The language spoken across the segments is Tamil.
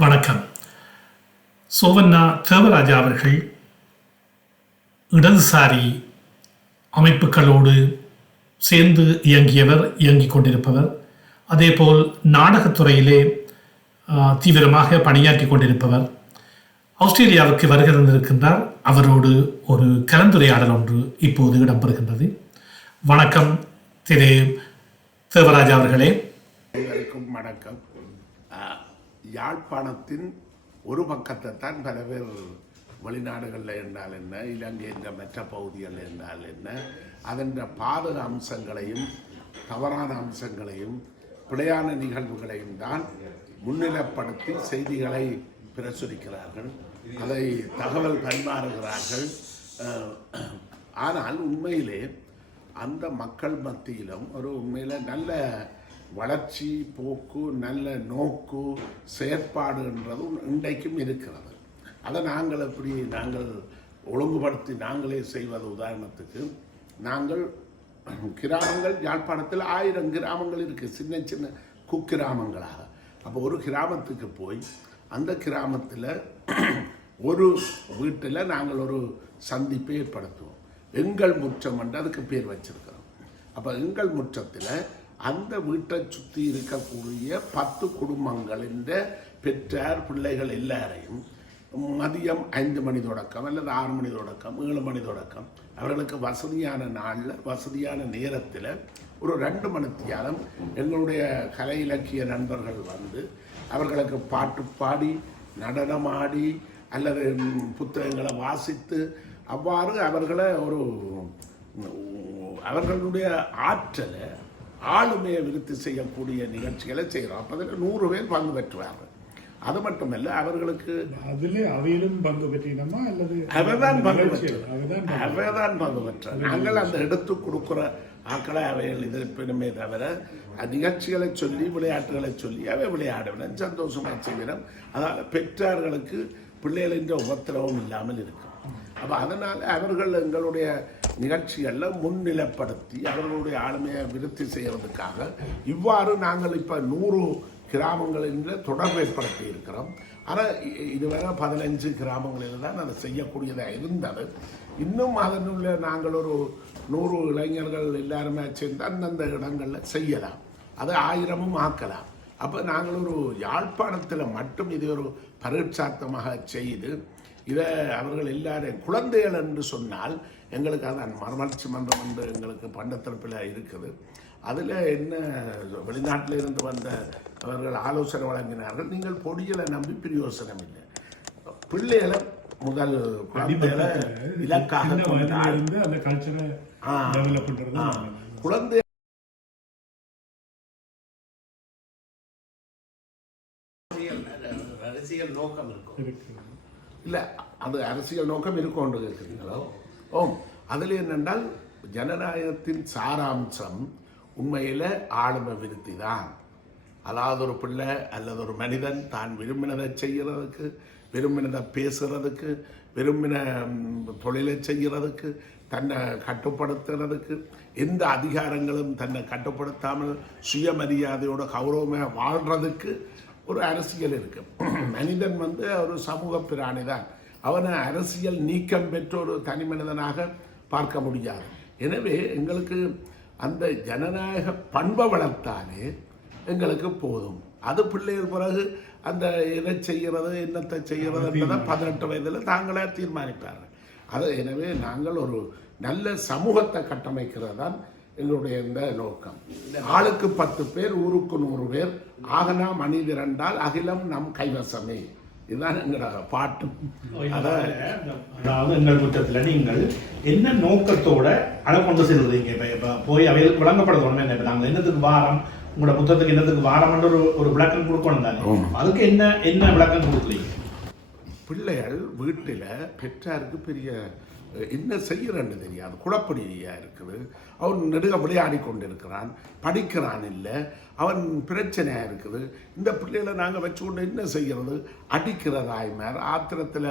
வணக்கம். சோவண்ணா தேவராஜா அவர்கள் இடதுசாரி அமைப்புகளோடு சேர்ந்து இயங்கிக் கொண்டிருப்பவர். அதேபோல் நாடகத்துறையிலே தீவிரமாக பணியாற்றி கொண்டிருப்பவர். ஆஸ்திரேலியாவுக்கு வருகை தந்திருக்கின்றார். அவரோடு ஒரு கலந்துரையாடல் ஒன்று இப்போது இடம்பெறுகின்றது. வணக்கம் திரு தேவராஜா அவர்களே. வணக்கம். யாழ்ப்பாணத்தின் ஒரு பக்கத்தை தான் பல பேர் வெளிநாடுகளில் என்றால் என்ன, இலங்கையின் மற்ற பகுதிகளில் என்றால் என்ன, அதன் பாதக அம்சங்களையும் தவறான அம்சங்களையும் பிழையான நிகழ்வுகளையும் தான் முன்னிலைப்படுத்தி செய்திகளை பிரசுரிக்கிறார்கள், அதை தகவல் பரிமாறுகிறார்கள். ஆனால் உண்மையிலே அந்த மக்கள் மத்தியிலும் ஒரு உண்மையில நல்ல வளர்ச்சி போக்கு, நல்ல நோக்கு, செயற்பாடுன்றது இன்றைக்கும் இருக்கிறது. அதை நாங்கள் ஒழுங்குபடுத்தி நாங்களே செய்வது. உதாரணத்துக்கு நாங்கள் கிராமங்கள் யாழ்ப்பாணத்தில் 1000 கிராமங்கள் இருக்குது, சின்ன சின்ன குக்கிராமங்களாக. அப்போ ஒரு கிராமத்துக்கு போய் அந்த கிராமத்தில் ஒரு வீட்டில் நாங்கள் ஒரு சந்திப்பை ஏற்படுத்துவோம். எங்கள் முற்றம் என்று அதுக்கு பேர் வச்சிருக்கிறோம். அப்போ எங்கள் முற்றத்தில் அந்த வீட்டை சுற்றி இருக்கக்கூடிய 10 குடும்பங்களின் பெற்றார் பிள்ளைகள் எல்லாரையும் மதியம் 5 மணி தொடக்கம் அல்லது 6 மணி தொடக்கம் 7 மணி தொடக்கம் அவர்களுக்கு வசதியான நாளில் வசதியான நேரத்தில் ஒரு 2 மணி நேரம் எங்களுடைய கலை இலக்கிய நண்பர்கள் வந்து அவர்களுக்கு பாட்டு பாடி நடனமாடி அல்லது புத்தகங்களை வாசித்து அவ்வாறு அவர்களுடைய ஆற்றலை ஆளுமையை விருத்தி செய்யக்கூடிய நிகழ்ச்சிகளை செய்கிறோம். அப்போ அதில் 100 பேர் பங்கு பெற்றுவார்கள். அது மட்டுமல்ல, அவர்களுக்கு அவையிலும் பங்கு பெற்றினோமா அல்லது அவைதான் பங்கு பெற்ற நாங்கள் அந்த எடுத்து கொடுக்குற ஆக்களை அவைகள் எதிர்ப்பினுமே தவிர நிகழ்ச்சிகளை சொல்லி விளையாட்டுகளை சொல்லி அவை விளையாடுவின சந்தோஷமாக செய்கிறோம். அதனால் பெற்றார்களுக்கு பிள்ளைகளின் உபத்திரவம் இல்லாமல் இருக்கும். அப்போ அதனால் அவர்கள் எங்களுடைய நிகழ்ச்சிகளில் முன்னிலைப்படுத்தி அவர்களுடைய ஆளுமையை விருத்தி செய்கிறதுக்காக இவ்வாறு நாங்கள் இப்போ 100 கிராமங்களில் தொடர்பு ஏற்படுத்தி இருக்கிறோம். ஆனால் இதுவரை 15 கிராமங்களில் தான் அதை செய்யக்கூடியதாக இருந்தது. இன்னும் அதனுள்ள நாங்கள் ஒரு 100 இளைஞர்கள் எல்லாருமே சேர்ந்து அந்தந்த இடங்களில் செய்யலாம், அதை 1000 ஆக்கலாம். அப்போ நாங்கள் ஒரு யாழ்ப்பாணத்தில் மட்டும் இது ஒரு பரீட்சார்த்தமாக செய்து இதை அவர்கள் எல்லாரும் குழந்தைகள் என்று சொன்னால் எங்களுக்கு அதான் மறுமலர்ச்சி மன்றம் என்று எங்களுக்கு பண்டத்தரப்பில் இருக்குது. அதில் என்ன வெளிநாட்டில் இருந்து வந்த அவர்கள் ஆலோசனை வழங்கினார்கள். நீங்கள் பொடிகளை நம்பி பிரயோசனம் இல்லை, பிள்ளைகளை முதல் குழந்தைகளை இலக்காக குழந்தை அரசியல் நோக்கம் இருக்கும் இல்லை, அது அரசியல் நோக்கம் இருக்கும் கேட்குறீங்களோ? அதில் என்னென்றால் ஜனநாயகத்தின் சாராம்சம் உண்மையில் ஆளுமை விருத்தி தான். அதாவது ஒரு பிள்ளை அல்லது ஒரு மனிதன் தான் விரும்பினதை செய்கிறதுக்கு, விரும்பினதை பேசுகிறதுக்கு, விரும்பின தொழிலை செய்கிறதுக்கு, தன்னை கட்டுப்படுத்துறதுக்கு, எந்த அதிகாரங்களும் தன்னை கட்டுப்படுத்தாமல் சுயமரியாதையோட கௌரவமாக வாழ்கிறதுக்கு ஒரு அரசியல் இருக்கு. மனிதன் ஒரு சமூக பிராணி தான். அவனை அரசியல் நீக்கம் பெற்ற ஒரு தனி மனிதனாக பார்க்க முடியாது. எனவே எங்களுக்கு அந்த ஜனநாயக பண்பை வளர்த்தாலே எங்களுக்கு போதும். அது பிள்ளைகள் பிறகு அந்த எதை செய்கிறது என்னத்தை செய்கிறது என்பதை 18 வயதில் தாங்களே தீர்மானிப்பார்கள். அது எனவே நாங்கள் ஒரு நல்ல சமூகத்தை கட்டமைக்கிறது தான் எங்களுடைய இந்த நோக்கம். ஆளுக்கு 10 பேர், ஊருக்கு 100 பேர், ஆகனா மணி திரண்டால் அகிலம் நம் கைவசமே, இதுதான் எங்களோட பாட்டு. அதாவது எங்கள் குற்றத்தில் நீங்கள் என்ன நோக்கத்தோட அதை கொண்டு செல்வீங்க? இப்போ போய் அவைகளுக்கு விளங்கப்படுத்தணும். என்ன நாங்கள் என்னத்துக்கு வாரம், உங்களோட புத்தகத்துக்கு என்னத்துக்கு வாரம் ஒரு விளக்கம் கொடுக்கணும் தானே? அதுக்கு என்ன விளக்கம் கொடுக்கலீங்க? பிள்ளைகள் வீட்டில் பெற்றாருக்கு பெரிய என்ன செய்கிறன்னு தெரியாது, குழப்படியாக இருக்குது. அவன் நெடுக விளையாடி கொண்டு இருக்கிறான், படிக்கிறான் இல்லை, அவன் பிரச்சனையாக இருக்குது. இந்த பிள்ளைகளை நாங்கள் வச்சுக்கொண்டு என்ன செய்கிறது? அடிக்கிறதாய்மார் ஆத்திரத்தில்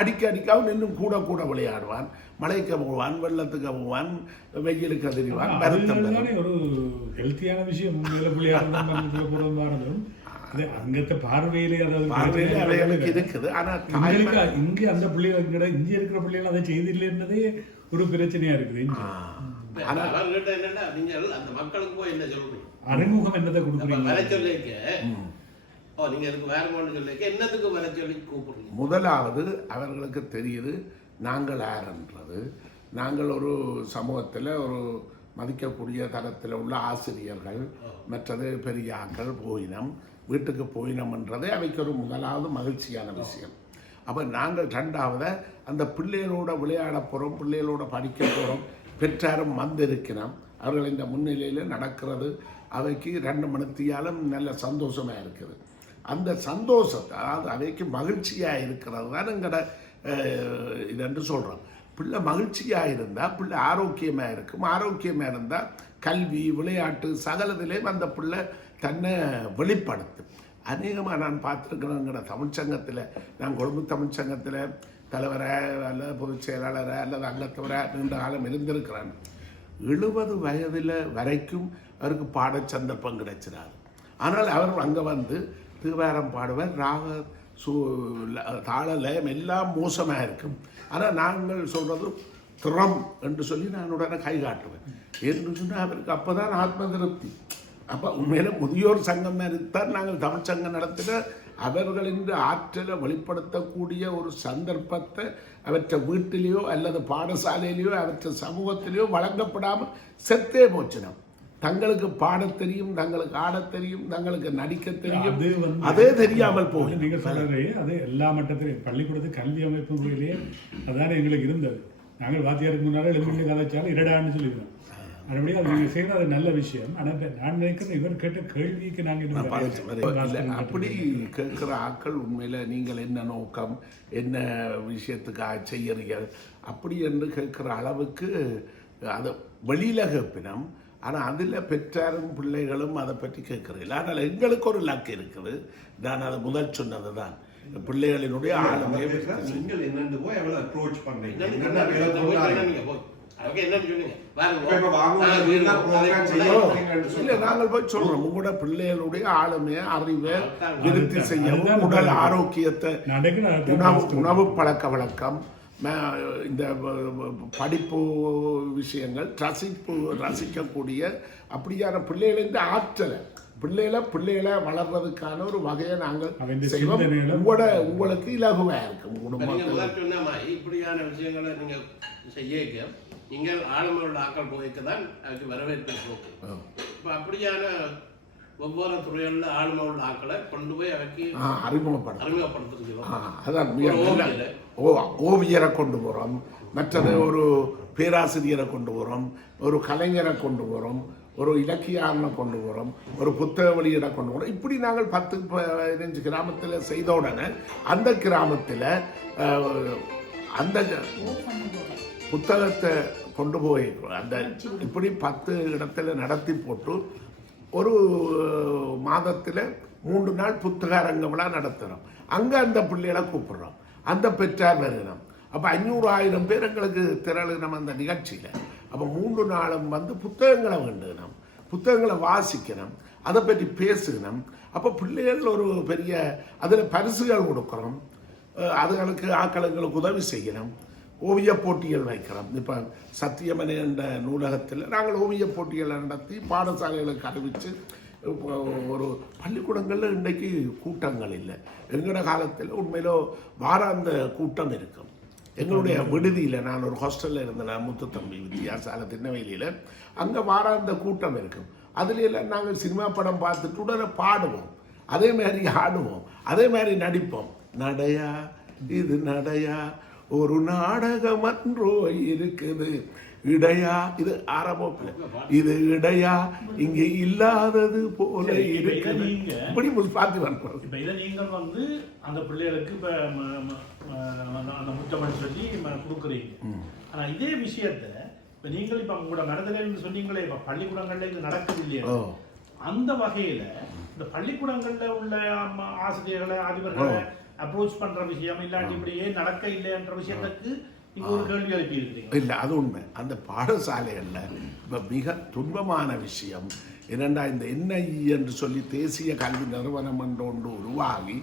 அடிக்க அவன் இன்னும் கூட விளையாடுவான், மழைக்கு போவான், வெள்ளத்துக்கு போவான், வெயிலுக்கு தெரிவான். ஒரு ஹெல்த்தியான விஷயம் அங்கத்த பார்வையிலே பார்வையிலே அவைகளுக்கு இருக்குது. ஆனால் இங்கே அந்த பிள்ளைகள் இங்கே இருக்கிற பிள்ளைகள் அதை செய்தில்லைன்றதே ஒரு பிரச்சனையா இருக்குது. அந்த மக்களுக்கு போய் என்ன சொல்றீங்க? அறிமுகம் என்னதை கொடுக்குறீங்க? வர சொல்லிக்க நீங்க இதுக்கு வேற சொல்லிக்க என்னத்துக்கு வர சொல்லி கூப்பிடுறீங்க? முதலாவது அவர்களுக்கு தெரியுது நாங்கள் யாருன்றது. நாங்கள் ஒரு சமூகத்தில் ஒரு மதிக்கக்கூடிய தரத்தில் உள்ள ஆசிரியர்கள், மற்றது பெரியாக்கள் போயினம், வீட்டுக்கு போயினம்ன்றதே அவைக்கு ஒரு முதலாவது மகிழ்ச்சியான விஷயம். அப்போ நாங்கள் ரெண்டாவது அந்த பிள்ளைகளோட விளையாட போகிறோம், பிள்ளைகளோட படிக்க போகிறோம், பெற்றாரும் வந்திருக்கிறோம். அவர்கள் இந்த முன்னிலையில் நடக்கிறது அவைக்கு 2 மணித்தியாலும் நல்ல சந்தோஷமாக இருக்குது. அந்த சந்தோஷத்தை, அதாவது அவைக்கு மகிழ்ச்சியாக இருக்கிறது தான் எங்கட இதென்று சொல்கிறோம். பிள்ளை மகிழ்ச்சியாக இருந்தால் பிள்ளை ஆரோக்கியமாக இருக்கும். ஆரோக்கியமாக இருந்தால் கல்வி, விளையாட்டு சகலத்திலேயும் அந்த பிள்ளை தன்னை வெளிப்படுத்தும். அநேகமாக நான் பார்த்துருக்கிறேங்கிற தமிழ்ச்சங்கத்தில், நான் கொழும்பு தமிழ்ச்சங்கத்தில் தலைவரை அல்லது பொதுச் செயலாளரை அல்லது அங்கத்தவரை நீண்ட காலம் இருந்திருக்கிறான். 70 வயதில் வரைக்கும் அவருக்கு பாட சந்தர்ப்பம் கிடைச்சிடாது. ஆனால் அவர் அங்கே வந்து தேவாரம் பாடுவார், ராக தாள லயம் எல்லாம் மோசமாக இருக்கும். ஆனால் நாங்கள் சொல்கிறது திறம் என்று சொல்லி நான் உடனே கை காட்டுவேன். என்று சொன்னால் அவருக்கு அப்போ தான் ஆத்ம திருப்தி. அப்போ உண்மையில முதியோர் சங்கம் தான் நாங்கள் தமிழ் சங்கம் நடத்தின அவர்களின் ஆற்றலை வெளிப்படுத்தக்கூடிய ஒரு சந்தர்ப்பத்தை அவற்றை வீட்டிலேயோ அல்லது பாடசாலையிலேயோ அவற்றை சமூகத்திலேயோ வழங்கப்படாமல் செத்தே போச்சினோம். தங்களுக்கு பாடத் தெரியும், தங்களுக்கு ஆடத் தெரியும், தங்களுக்கு நடிக்க தெரியும், அதே தெரியாமல் போகும். நீங்க சொல்றது அது எல்லா மட்டத்திலையும் பள்ளிக்கூடத்து கல்வி அமைப்பு முறையிலேயே அதான எங்களுக்கு இருந்தது. நாங்கள் வாத்தியாருக்கு முன்னாடி எழுதி கதைச்சாலும் இரடான்னு சொல்லிடுவோம். மறுபடியும் அது நீங்கள் செய்யறது அது நல்ல விஷயம். ஆனால் நான் நினைக்கிறேன் இவர் கேட்ட கேள்விக்கு நாங்கள் அப்படி கேட்குற ஆட்கள் உண்மையில் நீங்கள் என்ன நோக்கம், என்ன விஷயத்துக்காக செய்யறீர்கள் அப்படி என்று கேட்குற அளவுக்கு அதை வெளியில் கேட்பினோம். ஆனால் அதில் பெற்றாரும் பிள்ளைகளும் அதை பற்றி கேட்குறீங்க. ஆனால் எங்களுக்கு ஒரு லக்கு இருக்குது. நான் அதை முதல் சொன்னது தான், பிள்ளைகளினுடைய ஆளுமை. நீங்கள் என்னென்று போய் அவளை அப்ரோச் பண்ணுறீங்க? இல்லை, நாங்கள் போய் சொல்றோம் உங்களோட பிள்ளைகளுடைய ஆளுமையை, அறிவை விருத்தி செய்யவும், உடல் ஆரோக்கியத்தை, உணவு பழக்க வழக்கம், இந்த படிப்பு விஷயங்கள், ரசிக்கக்கூடிய அப்படியான பிள்ளைகளின் ஆற்றலை, பிள்ளைகளை வளர்றதுக்கான ஒரு வகையை நாங்கள் செய்வோம். உங்களுக்கு இலகுவாக இருக்கும். இப்படியான விஷயங்களை நீங்க செய்ய நீங்கள் ஆளுமையுள்ள ஆக்கள் போய்க்கு தான் அதுக்கு வரவேற்பு போக்கு. இப்போ அப்படியான ஒவ்வொரு துறைகளில் ஆளுமை உள்ள ஆக்களை கொண்டு போய் அவைக்கு அறிமுகப்படுத்துறோம். அதான் ஓவியரை கொண்டு போகிறோம், மற்றது ஒரு பேராசிரியரை கொண்டு போகிறோம், ஒரு கலைஞரை கொண்டு போகிறோம், ஒரு இலக்கியாரனை கொண்டு போகிறோம், ஒரு புத்தக வெளியிட கொண்டு போகிறோம். இப்படி நாங்கள் 10-15 கிராமத்தில் செய்த உடனே அந்த கிராமத்தில் அந்த புத்தகத்தை கொண்டு போய் அந்த இப்படி 10 இடத்துல நடத்தி போட்டு ஒரு மாதத்தில் 3 நாள் புத்தக அரங்கம்லாம் நடத்துகிறோம். அங்கே அந்த பிள்ளைகளை கூப்பிடுறோம், அந்த பெற்றார் வருகிறோம். அப்போ 500-1000 பேர் எங்களுக்கு திரளினம் அந்த நிகழ்ச்சியில். அப்போ 3 நாளும் வந்து புத்தகங்களை வேண்டுகிறோம், புத்தகங்களை வாசிக்கணும், அதை பற்றி பேசுகிறோம். அப்போ பிள்ளைகள் ஒரு பெரிய அதில் பரிசுகள் கொடுக்குறோம், அதுகளுக்கு ஆக்களுங்களுக்கு உதவி செய்யணும். ஓவிய போட்டிகள் வைக்கிறோம். இப்போ சத்தியமனை என்ற நூலகத்தில் நாங்கள் ஓவிய போட்டிகளை நடத்தி பாடசாலைகளுக்கு அறிவித்து, ஒரு பள்ளிக்கூடங்களில் இன்றைக்கு கூட்டங்கள் இல்லை. எங்களோட காலத்தில் உண்மையிலோ வாராந்த கூட்டம் இருக்கும். எங்களுடைய விடுதியில், நான் ஒரு ஹாஸ்டலில் இருந்தேன், முத்துத்தம்பி வித்தியாசாலை திருநெல்வேலியில், அங்கே வாராந்த கூட்டம் இருக்கும். அதுல நாங்கள் சினிமா படம் பார்த்துட்டு உடனே பாடுவோம், அதே மாதிரி ஆடுவோம், அதே மாதிரி நடிப்போம். நடையா இது நடையா, ஒரு நாடகம் அன்றோ இருக்குது இடையா, இது ஆரம்பம், இது இடையா இங்கே இல்லாதது போல இருக்குது. இப்படி பார்த்து வந்தோம். இப்போ இதை நீங்கள் வந்து அந்த பிள்ளைகளுக்கு இப்போ அந்த முத்தமிழ் சொல்லி கொடுக்குறீங்க. ஆனால் இதே விஷயத்த இப்போ நீங்கள் இப்போ உங்களோட மனதில் சொன்னீங்களே, இப்போ பள்ளிக்கூடங்களில் இது நடக்குது இல்லையா, அந்த வகையில் இந்த பள்ளிக்கூடங்களில் உள்ள ஆசிரியர்களை, அதிபர்களை அப்ரோச் பண்ற விஷயம் இல்லாட்டி இப்படியே நடக்க இல்லைன்ற விஷயத்துக்கு நீங்க ஒரு கேள்வி எழுப்பி இருக்கிறீங்க. இல்லை, அது உண்மை. அந்த பாடசாலைகளில் இப்போ மிக துன்பமான விஷயம் என்னென்னா இந்த NIE என்று சொல்லி தேசிய கல்வி நிறுவனம் ஒன்று உருவாகி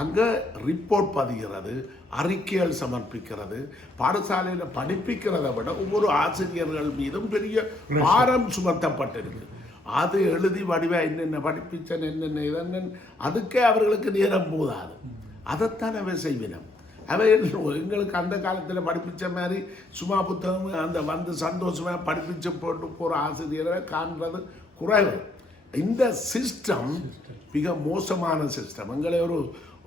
அங்கே ரிப்போர்ட் பதிகிறது, அறிக்கைகள் சமர்ப்பிக்கிறது, பாடசாலையில் படிப்பிக்கிறதை விட ஒவ்வொரு ஆசிரியர்கள் மீதும் பெரிய பாரம் சுமத்தப்பட்டிருக்கு. அது எழுதி வடிவா என்னென்ன படிப்பிச்சன் என்னென்ன இதென்ன அதுக்கே அவர்களுக்கு நேரம் போதாது. அதைத்தான் அவை செய்வினம். அவை எங்களுக்கு அந்த காலத்தில் படிப்பிச்ச மாதிரி சும்மா புத்தகம் அந்த வந்து சந்தோஷமாக படிப்பிச்சு போட்டு போகிற ஆசிரியரை காண்றது குறைவு. இந்த சிஸ்டம் மிக மோசமான சிஸ்டம். எங்களை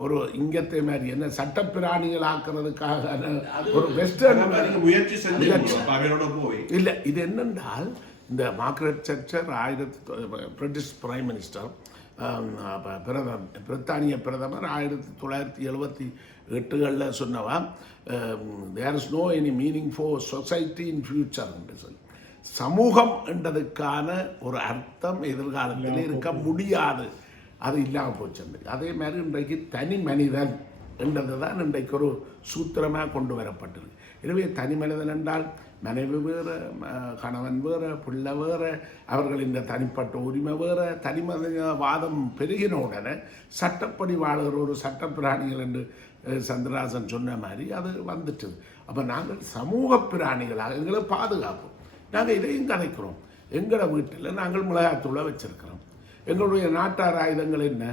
ஒரு இங்கத்தை மாதிரி என்ன சட்டப்பிராணிகள் ஆக்குறதுக்காக ஒரு வெஸ்டர்ன் முயற்சி இல்லை. இது என்னென்றால் இந்த Margaret Thatcher British prime minister பிரித்தானிய பிரதமர் 1978 சொன்னவா there is no any meaning for society in future என்று சொல்லி சமூகம் என்றதுக்கான ஒரு அர்த்தம் எதிர்காலத்தில் இருக்க முடியாது, அது இல்லாமல் போச்சு. அதே மாதிரி இன்றைக்கு தனி மனிதன் என்றது தான் இன்றைக்கு ஒரு சூத்திரமாக கொண்டு வரப்பட்டிருக்கு. எனவே தனி மனிதன் என்றால் மனைவி வேறு, கணவன் வேறு, பிள்ளை வேறு, அவர்களின் தனிப்பட்ட உரிமை வேறு. தனிமனிதவாதம் பெருகின உடனே சட்டப்படி வாழ்கிற ஒரு சட்டப்பிராணிகள் என்று சந்திரராசன் சொன்ன மாதிரி அது வந்துட்டுது. அப்போ நாங்கள் சமூக பிராணிகளாக எங்களை பாதுகாப்போம். நாங்கள் இதையும் கதைக்கிறோம். எங்களோட வீட்டில் நாங்கள் மிளகாத்தூளை வச்சுருக்கிறோம். எங்களுடைய நாட்டார் ஆயுதங்கள் என்ன?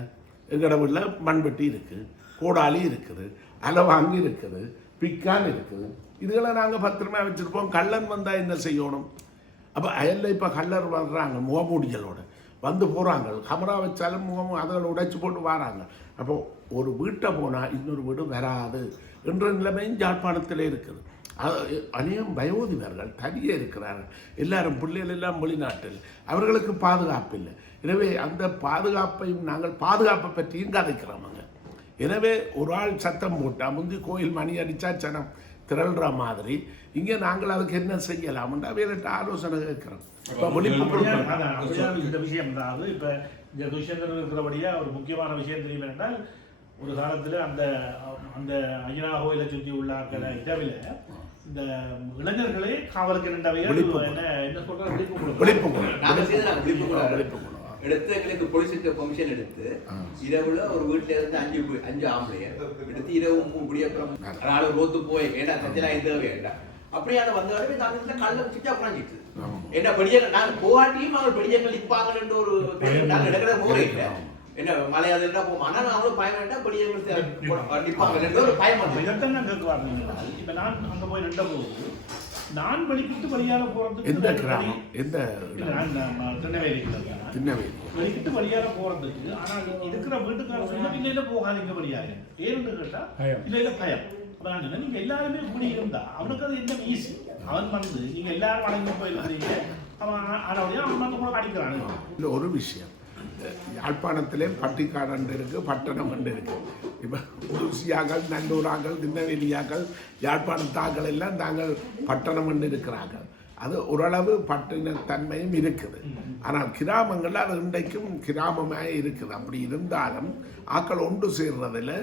எங்களோட வீட்டில் மண்வெட்டி இருக்குது, கோடாலி இருக்குது, அலவாங்கி இருக்குது, பிக்கான் இருக்குது. இதுகளை நாங்கள் பத்திரமா வச்சுருப்போம். கள்ளன் வந்தால் என்ன செய்யணும்? அப்போ அயலில் இப்போ கள்ளர் வர்றாங்க முகமூடிகளோடு வந்து போகிறாங்க. கமரா வச்சாலும் முகம் அதில் உடைச்சி போட்டு வராங்க. அப்போது ஒரு வீட்டை போனால் இன்னொரு வீடு வராது என்ற நிலைமையும் யாழ்ப்பாணத்தில் இருக்குது. அநேகம் வயோதிபர்கள் தனியே இருக்கிறார்கள். எல்லாரும் பிள்ளைகள் எல்லாம் வெளிநாட்டில், அவர்களுக்கு பாதுகாப்பு இல்லை. எனவே அந்த பாதுகாப்பையும் நாங்கள் பாதுகாப்பை பற்றியும் கதைக்கிறோம். எனவே ஒரு ஆள் சத்தம் போட்டால் முந்தி கோயில் மணி அடித்தா சனம் திரள்ற மாதிரி இங்கே நாங்கள் அதுக்கு என்ன செய்யலாம்ன்றா வேறிட்ட ஆலோசனை கேட்கிறோம். இந்த விஷயம் தான் இப்போ இந்த துஷ்யந்தர் இருக்கிறபடியா ஒரு முக்கியமான விஷயம் தெரியும் என்றால், ஒரு காலத்தில் அந்த அந்த ஐயா கோயிலை சுற்றி உள்ள ஆட்களை தவிர இந்த இளைஞர்களே காவலுக்கு நின்றவைகள் என்ன சொல்றாங்க எடுத்து எங்களுக்கு போலீஸுக்கு பெர்மிஷன் எடுத்து இரவுல ஒரு வீட்டுல இருந்து அஞ்சு ஆம்பளைய எடுத்து இரவு குடியப்புறம் நாலு ரோத்து போய் வேண்டாம் சச்சலாம் எந்த வேண்டாம் அப்படியான வந்தவரை நாங்கள் கல்ல வச்சுட்டு குறைஞ்சிட்டு என்ன படிய நாங்கள் போகாட்டியும் அவர் படியங்கள் நிற்பாங்கன்னு ஒரு நாங்கள் எடுக்கிற முறை இல்லை. என்ன மலையாள போவோம், ஆனால் அவங்களும் பயம் வேண்டாம் படியங்கள் நிற்பாங்க ஒரு பயம் வந்து இப்ப நான் அங்க போய் நின்ற போது நான் வெளிக்கிட்டு வழியால போறதுக்கு எந்த கிராமம் எந்த வெளிக்கிட்டு வழியால போறதுக்கு, ஆனால் இருக்கிற வீட்டுக்காரர் இல்லையில போகாதீங்க வழியாக ஏன்னு கேட்டா இல்லையில பயம். அப்ப நான் நீங்க எல்லாருமே இப்படி இருந்தா அவனுக்கு அது என்ன ஈஸி. அவன் வந்து நீங்க எல்லாரும் வழங்கி போயிருந்தீங்க, அவன் வந்து கூட அடிக்கிறான். இல்லை ஒரு விஷயம், யாழ்ப்பாணத்திலே பட்டிக்காடு இருக்குது, பட்டணம் என்று இருக்குது. இப்போ உருசியாக்கள், நல்லூராக்கள், திருநெல்வேலியாக்கள், யாழ்ப்பாணத்தாக்கள் எல்லாம் தாங்கள் பட்டணம் என்று இருக்கிறார்கள். அது ஓரளவு பட்டினத்தன்மையும் இருக்குது. ஆனால் கிராமங்களில் அது இன்றைக்கும் கிராமமாக இருக்குது. அப்படி இருந்தாலும் ஆக்கள் ஒன்று சேர்றதில்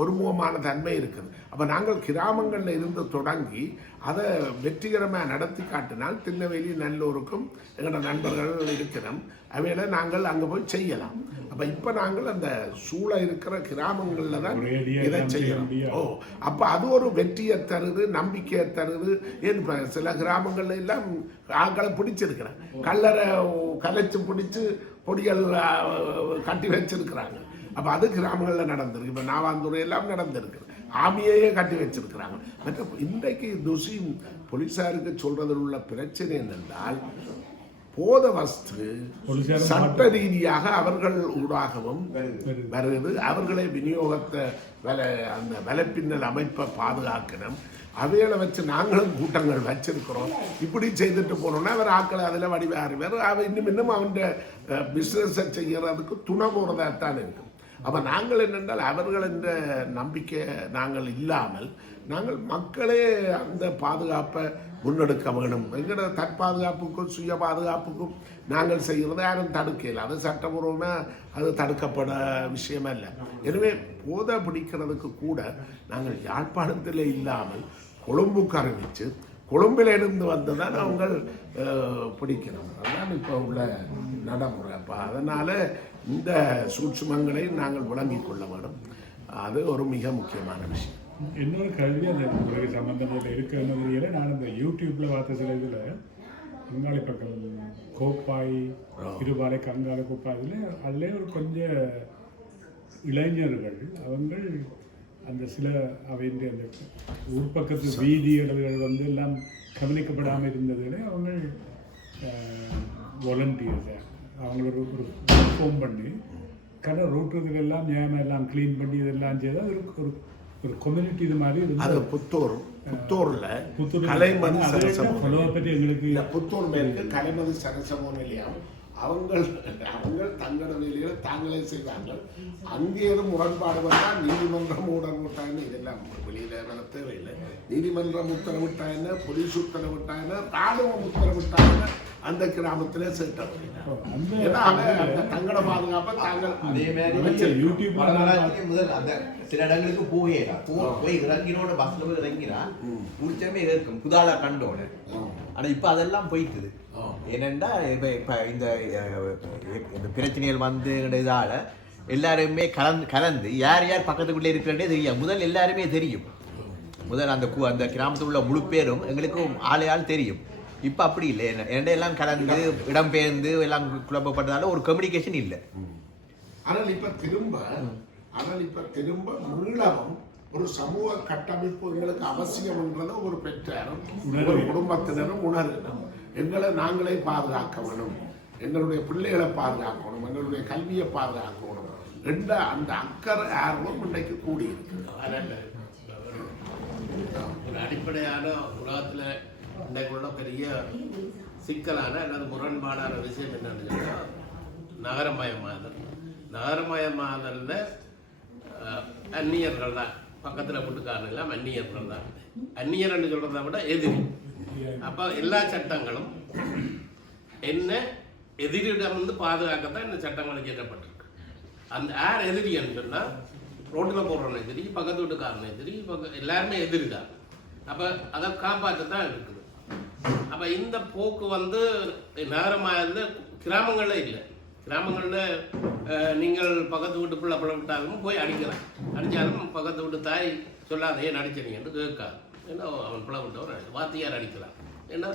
ஒருமுகமான தன்மை இருக்குது. அப்போ நாங்கள் கிராமங்களில் இருந்து தொடங்கி அதை வெற்றிகரமாக நடத்தி காட்டினால் திருநெல்வேலி நல்லூருக்கும் எங்களோட நண்பர்கள் இருக்கிறோம், அவையில நாங்கள் அங்கே போய் செய்யலாம். அப்போ இப்போ நாங்கள் அந்த சூழ இருக்கிற கிராமங்களில் தான் இதை செய்யலாம். அப்போ அது ஒரு வெற்றியை தருது, நம்பிக்கையை தருது. ஏன் இப்போ சில கிராமங்கள்ல எல்லாம் ஆட்களை பிடிச்சிருக்கிறேன், கல்லறை கலைச்சு பிடிச்சி பொடிகள் கட்டி வச்சிருக்கிறாங்க. அப்போ அது கிராமங்களில் நடந்திருக்கு. இப்போ நாவாந்துறை எல்லாம் நடந்திருக்கு, ஆமியையே கட்டி வச்சிருக்கிறாங்க. மற்ற இன்றைக்கு துஷி போலீஸாருக்கு சொல்றதில் உள்ள பிரச்சனை என்னென்றால், போத வஸ்து சட்ட ரீதியாக அவர்கள் ஊடாகவும் வருது. அவர்களை விநியோகத்தை அந்த வலைப்பின்னல் அமைப்பை பாதுகாக்கணும். அவைகளை வச்சு நாங்களும் கூட்டங்கள் வச்சிருக்கிறோம். இப்படி செய்துட்டு போனோம்னா அவர் ஆக்களை அதில் வடிவாருவார். அவன் இன்னும் அவன் பிஸ்னஸை செய்கிறதுக்கு துணை போகிறதாத்தான் இருக்கும். அப்போ நாங்கள் என்னென்றால் அவர்கள் என்ற நம்பிக்கை நாங்கள் இல்லாமல் நாங்கள் மக்களே அந்த பாதுகாப்பை முன்னெடுக்க வேணும். எங்களோட தற்பாதுகாப்புக்கும் சுய பாதுகாப்புக்கும் நாங்கள் செய்கிறது யாரும் தடுக்கல. அது சட்டபூர்வமாக அது தடுக்கப்பட விஷயமே. எனவே போதை பிடிக்கிறதுக்கு கூட நாங்கள் யாழ்ப்பாணத்தில் இல்லாமல் கொழும்புக்கு அறிவித்து கொழும்பிலிருந்து வந்து தான் அவங்க பிடிக்கணும். அதுதான் இப்போ உள்ள நடைமுறை. அப்போ அதனால் இந்த சூட்சுமங்களை நாங்கள் விளங்கிக் கொள்ள வேண்டும். அது ஒரு மிக முக்கியமான விஷயம். இன்னொரு கல்வி அந்த துறை சம்பந்தப்பட்ட இருக்கிற நான் இந்த யூடியூப்ல பார்த்த சில இதில் அங்காளி பக்கம் கோப்பாய் இருபாலை கங்காளி கோப்பாய் அதிலே ஒரு கொஞ்சம் இளைஞர்கள் அவங்க அந்த சில அவைன்ற அந்த உட்பக்கத்து வீதிகள் வந்து எல்லாம் கவனிக்கப்படாமல் இருந்ததில் அவங்க வாலண்டியர்ஸ் அவங்கள ஒரு ஃபார்ம் பண்ணி கடை ரோட்டுகளெல்லாம் நியாயமாக எல்லாம் க்ளீன் பண்ணி இதெல்லாம் செய்தால் ஒரு ஒரு கம்யூனிட்டி இது மாதிரி அது புத்தூரில் கலைமதி சரசமம் பற்றி எங்களுக்கு புத்தூர் மேற்கு கலைமதி சரசமம் இல்லையா அவங்க தங்களோட வேலைகளை தாங்களே செய்வாங்க. அங்கே எதுவும் முரண்பாடு வந்தால் நீதிமன்றம் உத்தரவிட்டாங்க. இதெல்லாம் வெளியில் வர தேவையில்லை. நீதிமன்றம் உத்தரவிட்டாங்க, போலீஸ் உத்தரவிட்டாங்க, ராணுவம் உத்தரவிட்டாங்க. அந்த கிராமத்தில் சென்டர் தங்களோட பாதுகாப்பை தாங்கள் அதே மாதிரி முதல் அந்த சில இடங்களுக்கு போய் இறங்கினோட பஸ்ல போய் இறங்கினா முடிச்சமே இருக்கும் புதாலா கண்டோன்னு. ஆனா இப்ப அதெல்லாம் போயிட்டுது. ஏனென்றா இப்ப இந்த பிரச்சனைகள் வந்து இதால எல்லாருமே கலந்து யார் யார் பக்கத்துக்குள்ளே இருக்கிறதே தெரியும். முதல் எல்லாருமே தெரியும். முதல் அந்த கிராமத்தில் உள்ள முழு பேரும் எங்களுக்கும் ஆள் தெரியும். இப்போ அப்படி இல்லை. எல்லாம் கலந்து இடம்பெயர்ந்து எல்லாம் குழப்பப்பட்டதால ஒரு கம்யூனிகேஷன் இல்லை. ஆனால் இப்ப திரும்ப மீளவும் ஒரு சமூக கட்டமைப்பு எங்களுக்கு அவசியம்ன்றதை ஒரு பெற்றாரும் ஒரு குடும்பத்தினரும் உணரணும். எங்களை நாங்களே பாதுகாக்க வேணும், எங்களுடைய பிள்ளைகளை பாதுகாக்கணும், எங்களுடைய கல்வியை பாதுகாக்கணும் என்ற அந்த அக்கறை ஆர்வம் இன்றைக்கு கூடியிருக்கு. ஒரு அடிப்படையான உலகத்தில் இன்றைக்குள்ள பெரிய சிக்கலான அல்லது முரண்பாடான விஷயம் என்னன்னு சொன்னால் நகரமயமாதலில் அந்நியர்கள் தான் பக்கத்தில் வீட்டுக்காரன் எல்லாம் அந்நியர்கள் தான். அந்நியர்ன்னு சொல்கிறத விட எதிரி. அப்போ எல்லா சட்டங்களும் என்ன எதிரிடம் வந்து பாதுகாக்கத்தான் இந்த சட்டங்கள் இயற்றப்பட்டிருக்கு. அந்த யார் எதிரின்னு சொன்னால் ரோட்டில் போடுறவன எதிரி, பக்கத்து வீட்டுக்காரன் எதிரி, எல்லாருமே எதிரி தான். அப்போ அதை காப்பாற்ற தான் இருக்குது. அப்போ இந்த போக்கு வந்து நகரமாக கிராமங்களில் இல்லை. கிராமங்களில் நீங்கள் பக்கத்து வீட்டு பிள்ளை விட்டாலும் போய் அடித்தாலும் பக்கத்து வீட்டு தாய் சொல்லாத ஏன் அடிச்சீங்கன்னு கேட்காது. ஏன்னா அவன் பிள்ளை விட்டவன் வாத்தியார் அடிக்கலாம். ஏன்னா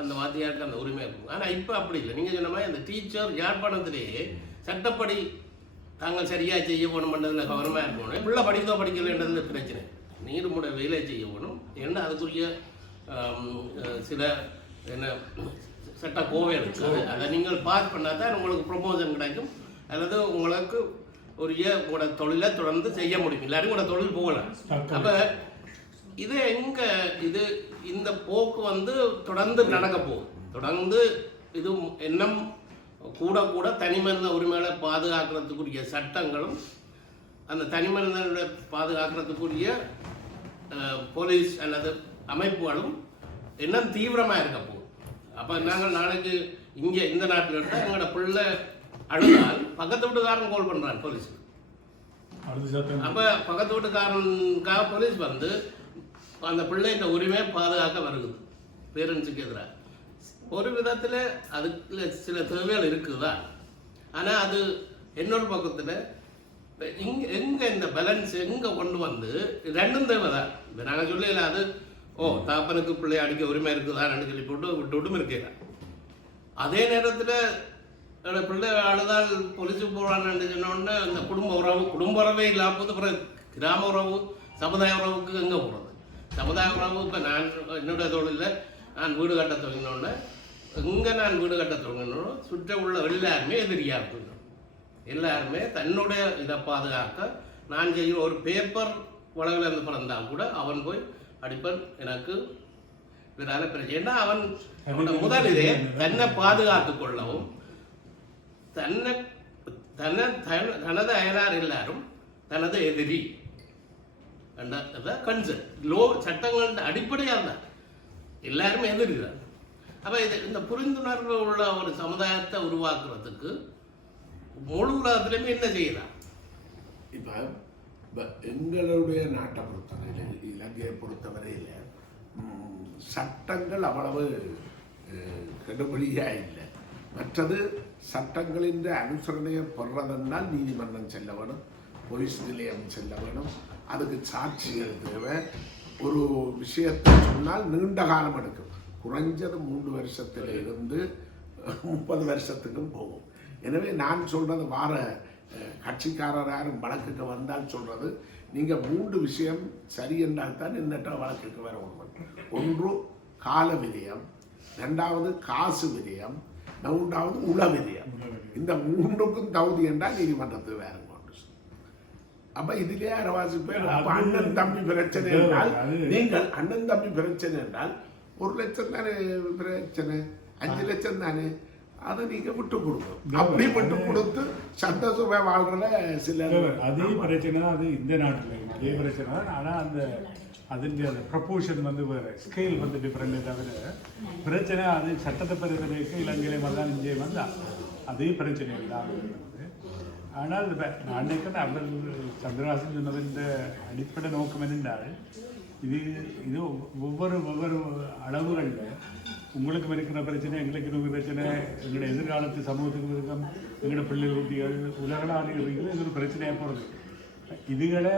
அந்த வாத்தியாருக்கு அந்த உரிமை இருக்கும். ஆனால் இப்போ அப்படி இல்லை. நீங்கள் சொன்ன மாதிரி அந்த டீச்சர் யாழ்ப்பாணத்திலேயே சட்டப்படி தாங்கள் சரியாக செய்ய போகணும் பண்ணுறதுல கவனமாக இருக்கணும். பிள்ளை படிக்கதோ படிக்கலைன்றது பிரச்சனை. நீருமுறை வேலை செய்ய போகணும். ஏன்னா அதுக்குரிய சில என்ன சட்ட கோவை இருக்குது. அதை நீங்கள் பாஸ் பண்ணால் தான் உங்களுக்கு ப்ரொமோஷன் கிடைக்கும், அல்லது உங்களுக்கு உங்களோட தொழிலை தொடர்ந்து செய்ய முடியும். இல்லாட்டி உங்களோட தொழில் போகலாம். அப்போ இது இந்த போக்கு வந்து தொடர்ந்து நடக்க போகுது. தொடர்ந்து இது இன்னும் கூட தனிமனித உரிமைகளை பாதுகாக்கிறதுக்குரிய சட்டங்களும் அந்த தனிமனிதனுடைய பாதுகாக்கிறதுக்குரிய போலீஸ் அல்லது அமைப்புகளும் இன்னும் தீவிரமாக இருக்க போகுது. அப்போ நாங்கள் நாளைக்கு இங்கே இந்த நாட்டில் எடுத்தால் எங்களோட பிள்ளை அழுதால் பக்கத்து வீட்டுக்காரன் கால் பண்ணுறான் போலீஸுக்கு. அப்போ பக்கத்து வீட்டுக்காரனுக்காக போலீஸ் வந்து அந்த பிள்ளைன்ற உரிமையை பாதுகாக்க வருகுது பேரண்ட்ஸுக்கு எதிராக. ஒரு விதத்தில் அதுக்கு சில தேவைகள் இருக்குதா. ஆனால் அது இன்னொரு பக்கத்தில் எங்கே இந்த பேலன்ஸ் எங்கே கொண்டு வந்து ரெண்டும் தேவை தான். இப்போ நாங்கள் சொல்லல அது தாப்பனுக்கு பிள்ளை அடிக்க உரிமை இருக்குதான்னு சொல்லி போட்டு விட்டுவிட்டும் இருக்கிறேன். அதே நேரத்தில் பிள்ளை அழுதால் பொலிச்சு போகிறான்னு சொன்னோடனே இந்த குடும்ப உறவே இல்லாமல் போது அப்புறம் கிராம உறவு சமுதாய உறவுக்கு எங்கே போகிறது? சமுதாய உறவு இப்போ நான் என்னுடைய தொழிலில் நான் வீடு கட்ட தொடங்கினோடனே எங்கே நான் வீடு கட்ட தொடங்கினோம் சுற்ற உள்ள எல்லாருமே எதிரியாக இருக்கணும். எல்லாருமே தன்னுடைய இதை பாதுகாக்க நான் செய்கிற ஒரு பேப்பர் உலகில் இருந்து பிறந்தால் கூட அவன் போய் அடிப்பன் எனக்கு இதனால பிரச்சனை. ஏன்னா அவன் முதலிலே தன்னை பாதுகாத்து கொள்ளவும் தனது அயலார் எல்லாரும் தனது எதிரி கன்செப்ட் லோ சட்டங்கள் அடிப்படையாக தான் எல்லாருமே எதிரி தான். அப்போ இந்த புரிந்துணர்வு உள்ள ஒரு சமுதாயத்தை உருவாக்குறதுக்கு முழு உலகத்திலுமே என்ன செய்யலாம்? இப்போ எங்களுடைய நாட்டை பொறுத்தவரையில் இலங்கையை பொறுத்தவரையில் சட்டங்கள் அவ்வளவு கெடுபடியாக இல்லை. மற்றது சட்டங்களின் அனுசரணையை பெறதென்றால் நீதிமன்றம் செல்ல வேணும், போலீஸ் நிலையம் செல்ல வேணும், அதுக்கு சாட்சிகள் தேவை. ஒரு விஷயத்தை சொன்னால் நீண்ட காலம் எடுக்கும், குறைஞ்சது 3 வருஷத்திலிருந்து 30 வருஷத்துக்கும் போகும். எனவே நான் சொல்றது வார கட்சிக்காரர் யாரும் வழக்குக்கு வந்தால் சொல்றது, நீங்கள் 3 விஷயம் சரி என்றால் தான் என்னட்ட வழக்குக்கு வர உண்மை. 1 கால விரயம், 2வது காசு விரயம், 3வது உள விரயம். இந்த 3க்கும் தகுதி என்றால் நீதிமன்றத்துக்கு வேற கொண்டு. அப்ப இதிலே அரவாசி பேர் அண்ணன் தம்பி பிரச்சனை என்றால், நீங்கள் அண்ணன் தம்பி பிரச்சனை என்றால் 1 லட்சம் தானே பிரச்சனை, 5 லட்சம் தானே, அதை நீங்க விட்டு கொடுக்கணும். அப்படி விட்டு கொடுத்து சந்தோஷமா வாழ்றத சில அதே பிரச்சனை தான் அது இந்த நாட்டில் அதே பிரச்சனை தான். ஆனால் அந்த ப்ரப்போர்ஷன் வேறு, ஸ்கேல் டிஃப்ரெண்ட்டே தவிர பிரச்சனை அது சட்டத்தை பெறுவதற்கு இலங்கையிலே தான் இங்கே அதே பிரச்சனை இல்லாமல். ஆனால் நான் நினைக்கிறேன் அவர் சந்திரஹாசன் சொன்னதின் அடிப்படை நோக்கம் என்னென்றால், இது ஒவ்வொரு அளவுகளில் உங்களுக்கு இருக்கிற பிரச்சனை, எங்களுக்கு இருக்கிற பிரச்சனை, எங்களோட எதிர்காலத்து சமூகத்துக்கு இருக்கும், எங்களோட பிள்ளைகளுடைய உலகளாவிய இது ஒரு பிரச்சனையாக போகிறது. இதுகளை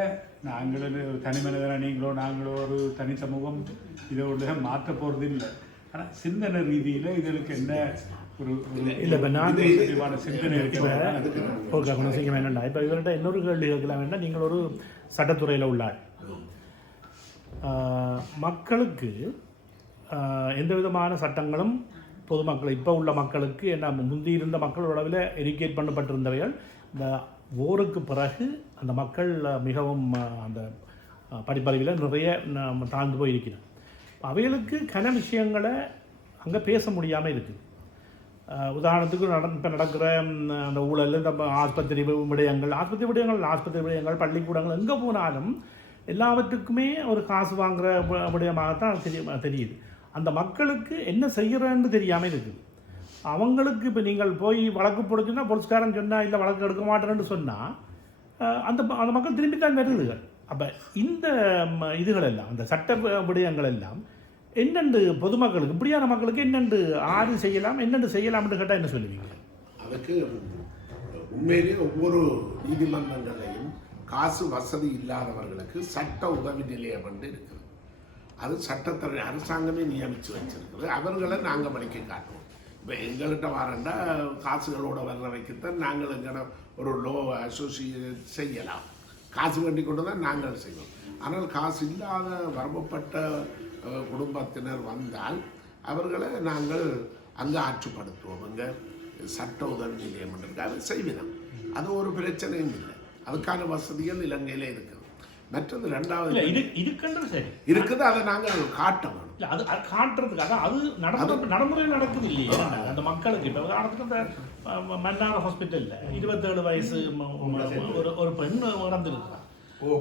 நாங்கள் ஒரு தனி மனிதனாக நீங்களோ நாங்களோ ஒரு தனி சமூகம் இதோட மாற்ற போகிறது இல்லை. ஆனால் சிந்தனை ரீதியில் இதுகளுக்கு என்ன ஒரு இல்லை இப்போ நான் சிந்தனை ஓகே செய்ய வேண்டாம். இப்போ இவர்கிட்ட இன்னொரு கேள்வி கேட்கலாம் வேண்டாம். நீங்கள் ஒரு சட்டத்துறையில் உள்ளார், மக்களுக்கு எந்த விதமான சட்டங்களும் பொதுமக்கள் இப்போ உள்ள மக்களுக்கு என்ன முந்தி இருந்த மக்கள் அளவில் எரிகேட் பண்ணப்பட்டிருந்தவைகள் இந்த ஓருக்கு பிறகு அந்த மக்கள் மிகவும் அந்த படிப்பறிவில் நிறைய தாழ்ந்து போயிருக்கிறார். அவைகளுக்கு கன விஷயங்களை அங்கே பேச முடியாமல் இருக்குது. உதாரணத்துக்கு இப்போ நடக்கிற அந்த ஊழல், இந்த ஆஸ்பத்திரி விடயங்கள், பள்ளிக்கூடங்கள் எங்கே போனாலும் எல்லாவற்றுக்குமே ஒரு காசு வாங்குகிற விடயமாகத்தான் தெரியுது. அந்த மக்களுக்கு என்ன செய்கிறேன்னு தெரியாமல் இருக்குது. அவங்களுக்கு இப்போ நீங்கள் போய் வழக்கு போடுச்சுன்னா போலீஸ்காரன் சொன்னால் இல்லை வழக்கு எடுக்க மாட்டேன்னு சொன்னால் அந்த மக்கள் திரும்பித்தான் வருதுகள். அப்போ இந்த இதுகள் எல்லாம், அந்த சட்ட விடயங்கள் எல்லாம் என்னென்று பொதுமக்களுக்கு, இப்படியான மக்களுக்கு என்னென்று ஆறு செய்யலாம், என்னென்று செய்யலாம்னு கேட்டால் என்ன சொல்லுவீங்க? அதுக்கு உண்மையிலேயே ஒவ்வொரு நீதிமன்றங்களையும் காசு வசதி இல்லாதவர்களுக்கு சட்ட உதவி நிலையம் வந்து இருக்குது. அது சட்டத்துறை அரசாங்கமே நியமித்து வச்சிருக்குது. அவர்களை நாங்கள் வலிக்க காட்டுவோம். இப்போ எங்கள்கிட்ட வரண்டா காசுகளோட வர்ற வைக்கத்தான் நாங்கள் எங்கட ஒரு லோ அசோசியேட் செய்யலாம். காசு வேண்டி கொண்டு தான் நாங்கள் செய்வோம். ஆனால் காசு இல்லாத வரம்பப்பட்ட குடும்பத்தினர் வந்தால் அவர்களை நாங்கள் அங்கே ஆற்றுப்படுத்துவோம். அங்கே சட்ட உதவி நிலையம் இருக்கு, அதை செய்வோம். அது ஒரு பிரச்சனையும் இல்லை. அதுக்கான வசதிகள் இலங்கையில் இருக்குது. மற்றது 2வது இருக்குன்றது சரி இருக்குது, அதை நாங்கள் காட்டணும். இல்லை அது காட்டுறதுக்கு அதான் அது நடைமுறையில் நடக்குது இல்லையா அந்த மக்களுக்கு. இப்போ உதாரணத்துக்கு இந்த மன்னார் ஹாஸ்பிட்டலில் 27 வயசு ஒரு பெண் இறந்துருக்கிறார்.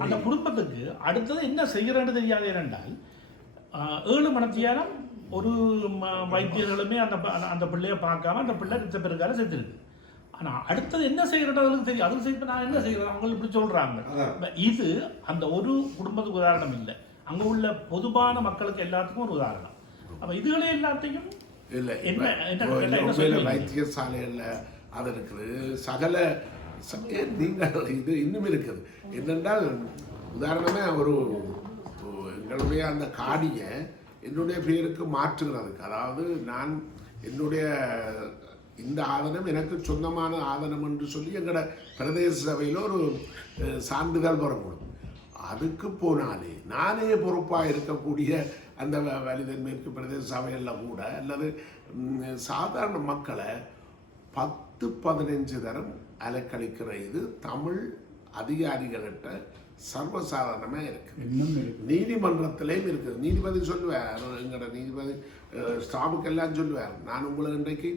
அந்த குடும்பத்துக்கு அடுத்தது என்ன செய்கிறேன்னு தெரியாது. ஏனென்றால் 7 மணித்தியாலம் ஒரு வைத்தியர்களுமே அந்த பிள்ளையை பார்க்காம அந்த பிள்ளை ரத்த பெருக்கால செத்துருக்கு. ஆனால் அடுத்தது என்ன செய்கிறதுக்கு தெரியும். அதுக்கு செய்ய நான் என்ன செய்கிறேன் அவங்க இப்படி சொல்கிறாங்க. இது அந்த ஒரு குடும்பத்துக்கு உதாரணம் இல்லை, அங்கே உள்ள பொதுவான மக்களுக்கு எல்லாத்துக்கும் ஒரு உதாரணம். அப்போ இதுகளே எல்லாத்தையும் இல்லை வைத்தியசாலையில் அது இருக்குது. சகல நீங்கள் இது இன்னும் இருக்குது. என்னென்றால் உதாரணமே ஒரு எங்களுடைய அந்த காடியை என்னுடைய பேருக்கு மாற்றுகிறதுக்கு, அதாவது நான் என்னுடைய இந்த ஆதனம் எனக்கு சொந்தமான ஆதனம் என்று சொல்லி எங்களோட பிரதேச சபையில் ஒரு சான்றிதழ் பெறப்படும். அதுக்கு போனாலே நானே பொறுப்பாக இருக்கக்கூடிய அந்த வலிதன் மேற்கு பிரதேச சபையில் கூட அல்லது சாதாரண மக்களை 10-15 தரம் அலைக்கழிக்கிற இது தமிழ் அதிகாரிகள்கிட்ட சர்வசாதாரணமாக இருக்குது. நீதிமன்றத்திலையும் இருக்குது. நீதிபதி சொல்லுவார், எங்களோட நீதிபதி ஸ்டாஃபுக்கெல்லாம் சொல்லுவார், நான் உங்களை இன்றைக்கு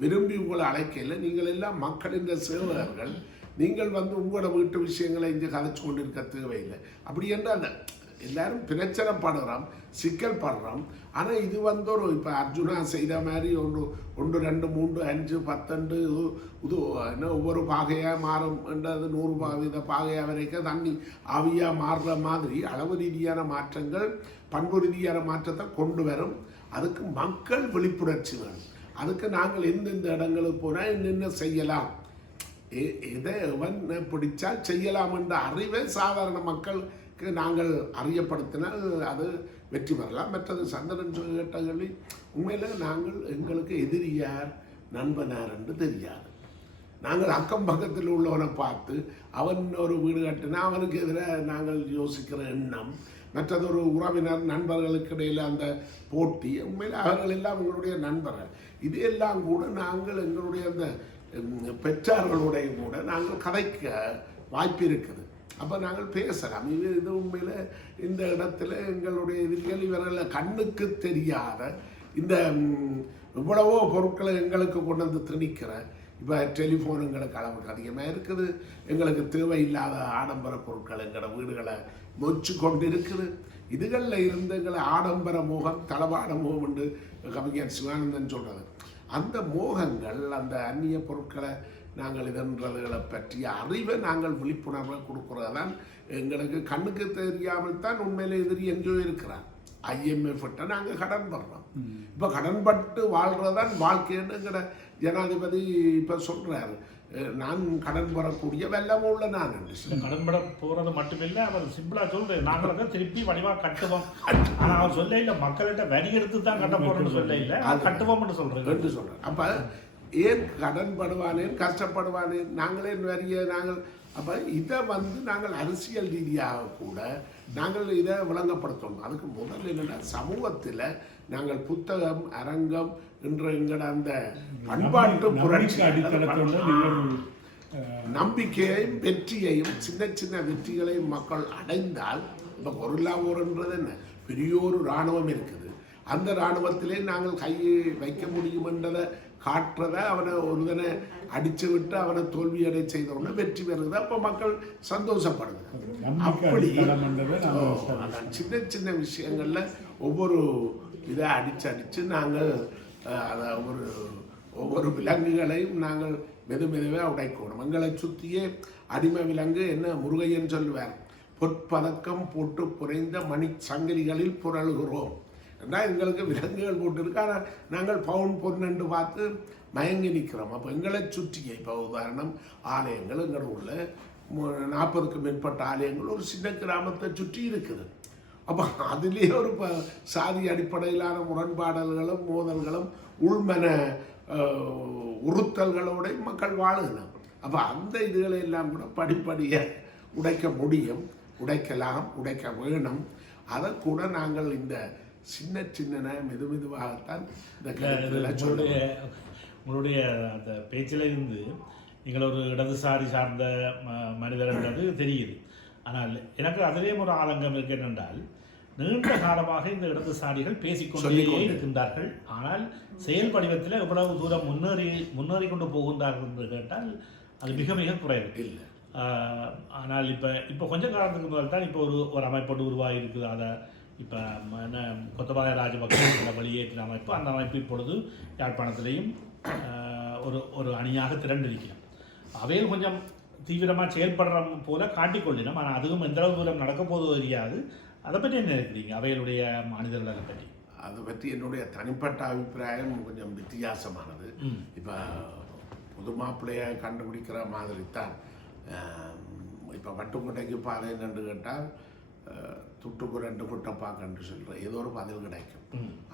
விரும்பி உங்களை அழைக்கல, நீங்கள் எல்லாம் மக்களின் சேவகர்கள், நீங்கள் வந்து உங்களோட வீட்டு விஷயங்களை இங்கே கதைச்சு கொண்டு இருக்க தேவையில்லை. அப்படி என்றால் எல்லாரும் பிரச்சனைப்படுறோம், சிக்கல் படுறோம். ஆனால் இது வந்து ஒரு இப்போ அர்ஜுனா செய்த மாதிரி ஒன்று 2 3 5 10 இது என்ன ஒவ்வொரு பாகையாக மாறும் என்றது 100% பாகையாக வரைக்கும் தண்ணி ஆவியாக மாறுற மாதிரி அளவு ரீதியான மாற்றங்கள் பண்பு ரீதியான மாற்றத்தை கொண்டு வரும். அதுக்கு மக்கள் விழிப்புணர்ச்சி வேணும். அதுக்கு நாங்கள் எந்தெந்த இடங்களுக்கு போனால் என்னென்ன செய்யலாம், எதை எவன் பிடிச்சால் செய்யலாம் என்ற அறிவை சாதாரண மக்களுக்கு நாங்கள் அறியப்படுத்தினால் அது வெற்றி பெறலாம். மற்றது சந்திரன் கேட்டகளி உண்மையில் நாங்கள் எங்களுக்கு எதிரியார் நண்பனார் என்று தெரியாது. நாங்கள் அக்கம் பக்கத்தில் உள்ளவனை பார்த்து அவன் ஒரு வீடு கட்டினா அவனுக்கு எதிராக நாங்கள் யோசிக்கிற எண்ணம், மற்றது ஒரு உறவினர் நண்பர்களுக்கு இடையில் அந்த போட்டி, உண்மையில் அவர்கள் எல்லாம் எங்களுடைய நண்பர்கள். இதையெல்லாம் கூட நாங்கள் எங்களுடைய அந்த பெற்றார்களுடைய கூட நாங்கள் கதைக்க வாய்ப்பு இருக்குது. அப்போ நாங்கள் பேசலாம். இது உண்மையில் இந்த இடத்துல எங்களுடைய எதிரிகள் இவர்களை கண்ணுக்கு தெரியாத இந்த இவ்வளவோ பொருட்களை எங்களுக்கு கொண்டு வந்து திணிக்கிற, இப்போ டெலிஃபோன் எங்களுக்கு அளவுக்கு அதிகமாக இருக்குது, எங்களுக்கு தேவையில்லாத ஆடம்பர பொருட்கள் எங்களோட வீடுகளை மொச்சு கொண்டு இருக்குது. இதுகளில் இருந்து எங்களை ஆடம்பர மோகம் தளவாட மோகம் என்று கவிஞர் சிவானந்தன் சொல்கிறது. அந்த மோகங்கள், அந்த அந்நிய பொருட்களை நாங்கள் இதன்றதுகளை பற்றிய அறிவை நாங்கள் விழிப்புணர்வை கொடுக்குறது தான் எங்களுக்கு கண்ணுக்கு தெரியாமல் தான் உண்மையிலே எதிரி எங்கேயோ இருக்கிறார். IMF நாங்கள் கடன் படுறோம். இப்போ கடன்பட்டு வாழ்கிறதான் வாழ்க்கைன்னுங்கிற ஜனாதிபதி இப்போ சொல்கிறாரு. நான் கடன் பெறக்கூடிய வெள்ளமும் உள்ள நான் கடன்பட போறது மட்டுமில்லை, அவர் சிம்பிளா சொல்றேன், நாங்கள் தான் திருப்பி வடிவா கட்டுவோம். ஆனா அவர் சொல்ல இல்லை, மக்கள்கிட்ட வரி எடுத்து தான் கட்ட போறோம்னு சொல்ல இல்லை, கட்டுவோம்னு சொல்றேன். அப்ப ஏன் கடன் படுவானேன், கஷ்டப்படுவானேன், நாங்களே வரிய நாங்கள். அப்போ இதை வந்து நாங்கள் அரசியல் ரீதியாக கூட நாங்கள் இதை விளங்கப்படுத்தணும். அதுக்கு முதல்ல என்னென்னா சமூகத்தில் நாங்கள் புத்தகம், அரங்கம் என்ற எங்களோட அந்த பண்பாட்டு புரட்சி நம்பிக்கையையும் வெற்றியையும் சின்ன சின்ன வெற்றிகளையும் மக்கள் அடைந்தால், இப்போ கொரில்லா போர்ன்றது என்ன, பெரிய ஒரு இராணுவம் இருக்குது. அந்த இராணுவத்திலே நாங்கள் கையை வைக்க முடியும் என்றதை காட்டுறத, அவனை ஒருதனை அடிச்சு விட்டு அவனை தோல்வியடை செய்தவொடனே வெற்றி பெறுது. அப்போ மக்கள் சந்தோஷப்படுது. அப்படி சின்ன சின்ன விஷயங்கள்ல ஒவ்வொரு இதை அடிச்சு நாங்கள் அதை ஒவ்வொரு விலங்குகளையும் நாங்கள் மெதுவாக உடைக்கணும். எங்களை சுற்றியே அடிமை விலங்கு என்ன முருகையன் சொல்லுவார், பொற்பதக்கம் போட்டு புரைந்த மணி சங்கிலிகளில் புரளுகிறோம். ஏன்னா எங்களுக்கு விலங்குகள் போட்டுருக்கு, ஆனால் நாங்கள் பவுன் பொன்னண்டு பார்த்து மயங்கி நிற்கிறோம். அப்போ எங்களை சுற்றியே இப்போ உதாரணம் ஆலயங்கள், எங்கள் ஊரில் 40க்கும் மேற்பட்ட ஆலயங்கள் ஒரு சின்ன கிராமத்தை சுற்றி இருக்குது. அப்போ அதுலேயே ஒரு சாதி அடிப்படையிலான முரண்பாடல்களும் மோதல்களும் உள்மன உறுத்தல்களோட மக்கள் வாழுகணும். அப்போ அந்த இதுகளை எல்லாம் கூட படிப்படியாக உடைக்க முடியும், உடைக்கலாம், உடைக்க வேணும். அதை கூட நாங்கள் இந்த சின்ன சின்ன மெதுவாகத்தான் இந்த கருத்துக்களை உங்களுடைய அந்த பேச்சில் இருந்து நீங்கள் ஒரு இடதுசாரி சார்ந்த மனிதர்ன்றது தெரியுது. ஆனால் எனக்கு அதிலேயும் ஒரு ஆதங்கம் இருக்கு. என்னென்றால், நீண்ட காலமாக இந்த இடதுசாரிகள் பேசிக்கொண்டே இருக்கின்றார்கள், ஆனால் செயல் வடிவத்தில் எவ்வளவு தூரம் முன்னேறி கொண்டு போகின்றார்கள் என்று கேட்டால் அது மிக மிக குறைவு இல்லை. ஆனால் இப்போ கொஞ்ச காலத்துக்கு முதல் தான் இப்போ ஒரு அமைப்போடு உருவாகி இருக்குது. அதை இப்போ என்ன கொத்தபாய ராஜபக்ச வெளியேற்றின அமைப்பு, அந்த அமைப்பு இப்பொழுது யாழ்ப்பாணத்திலையும் ஒரு அணியாக திரண்டிருக்கிறோம். அவையில் கொஞ்சம் தீவிரமாக செயல்படுற போல காட்டிக்கொள்ளினோம். ஆனால் அதுவும் எந்தளவு தூரம் நடக்க போதும் தெரியாது. அதை பற்றி என்ன நினைக்கிறீங்க, அவைகளுடைய மனிதர்களை பற்றி? அதை பற்றி என்னுடைய தனிப்பட்ட அபிப்பிராயம் கொஞ்சம் வித்தியாசமானது. இப்போ புது மாப்பிள்ளையை கண்டுபிடிக்கிற மாதிரி தான். இப்போ வட்டுக்கோட்டைக்கு பாதை என்று கேட்டால் துட்டுக்கு 2 குட்டப்பாக்கன்று சொல்கிற ஏதோ ஒரு பதில் கிடைக்கும்.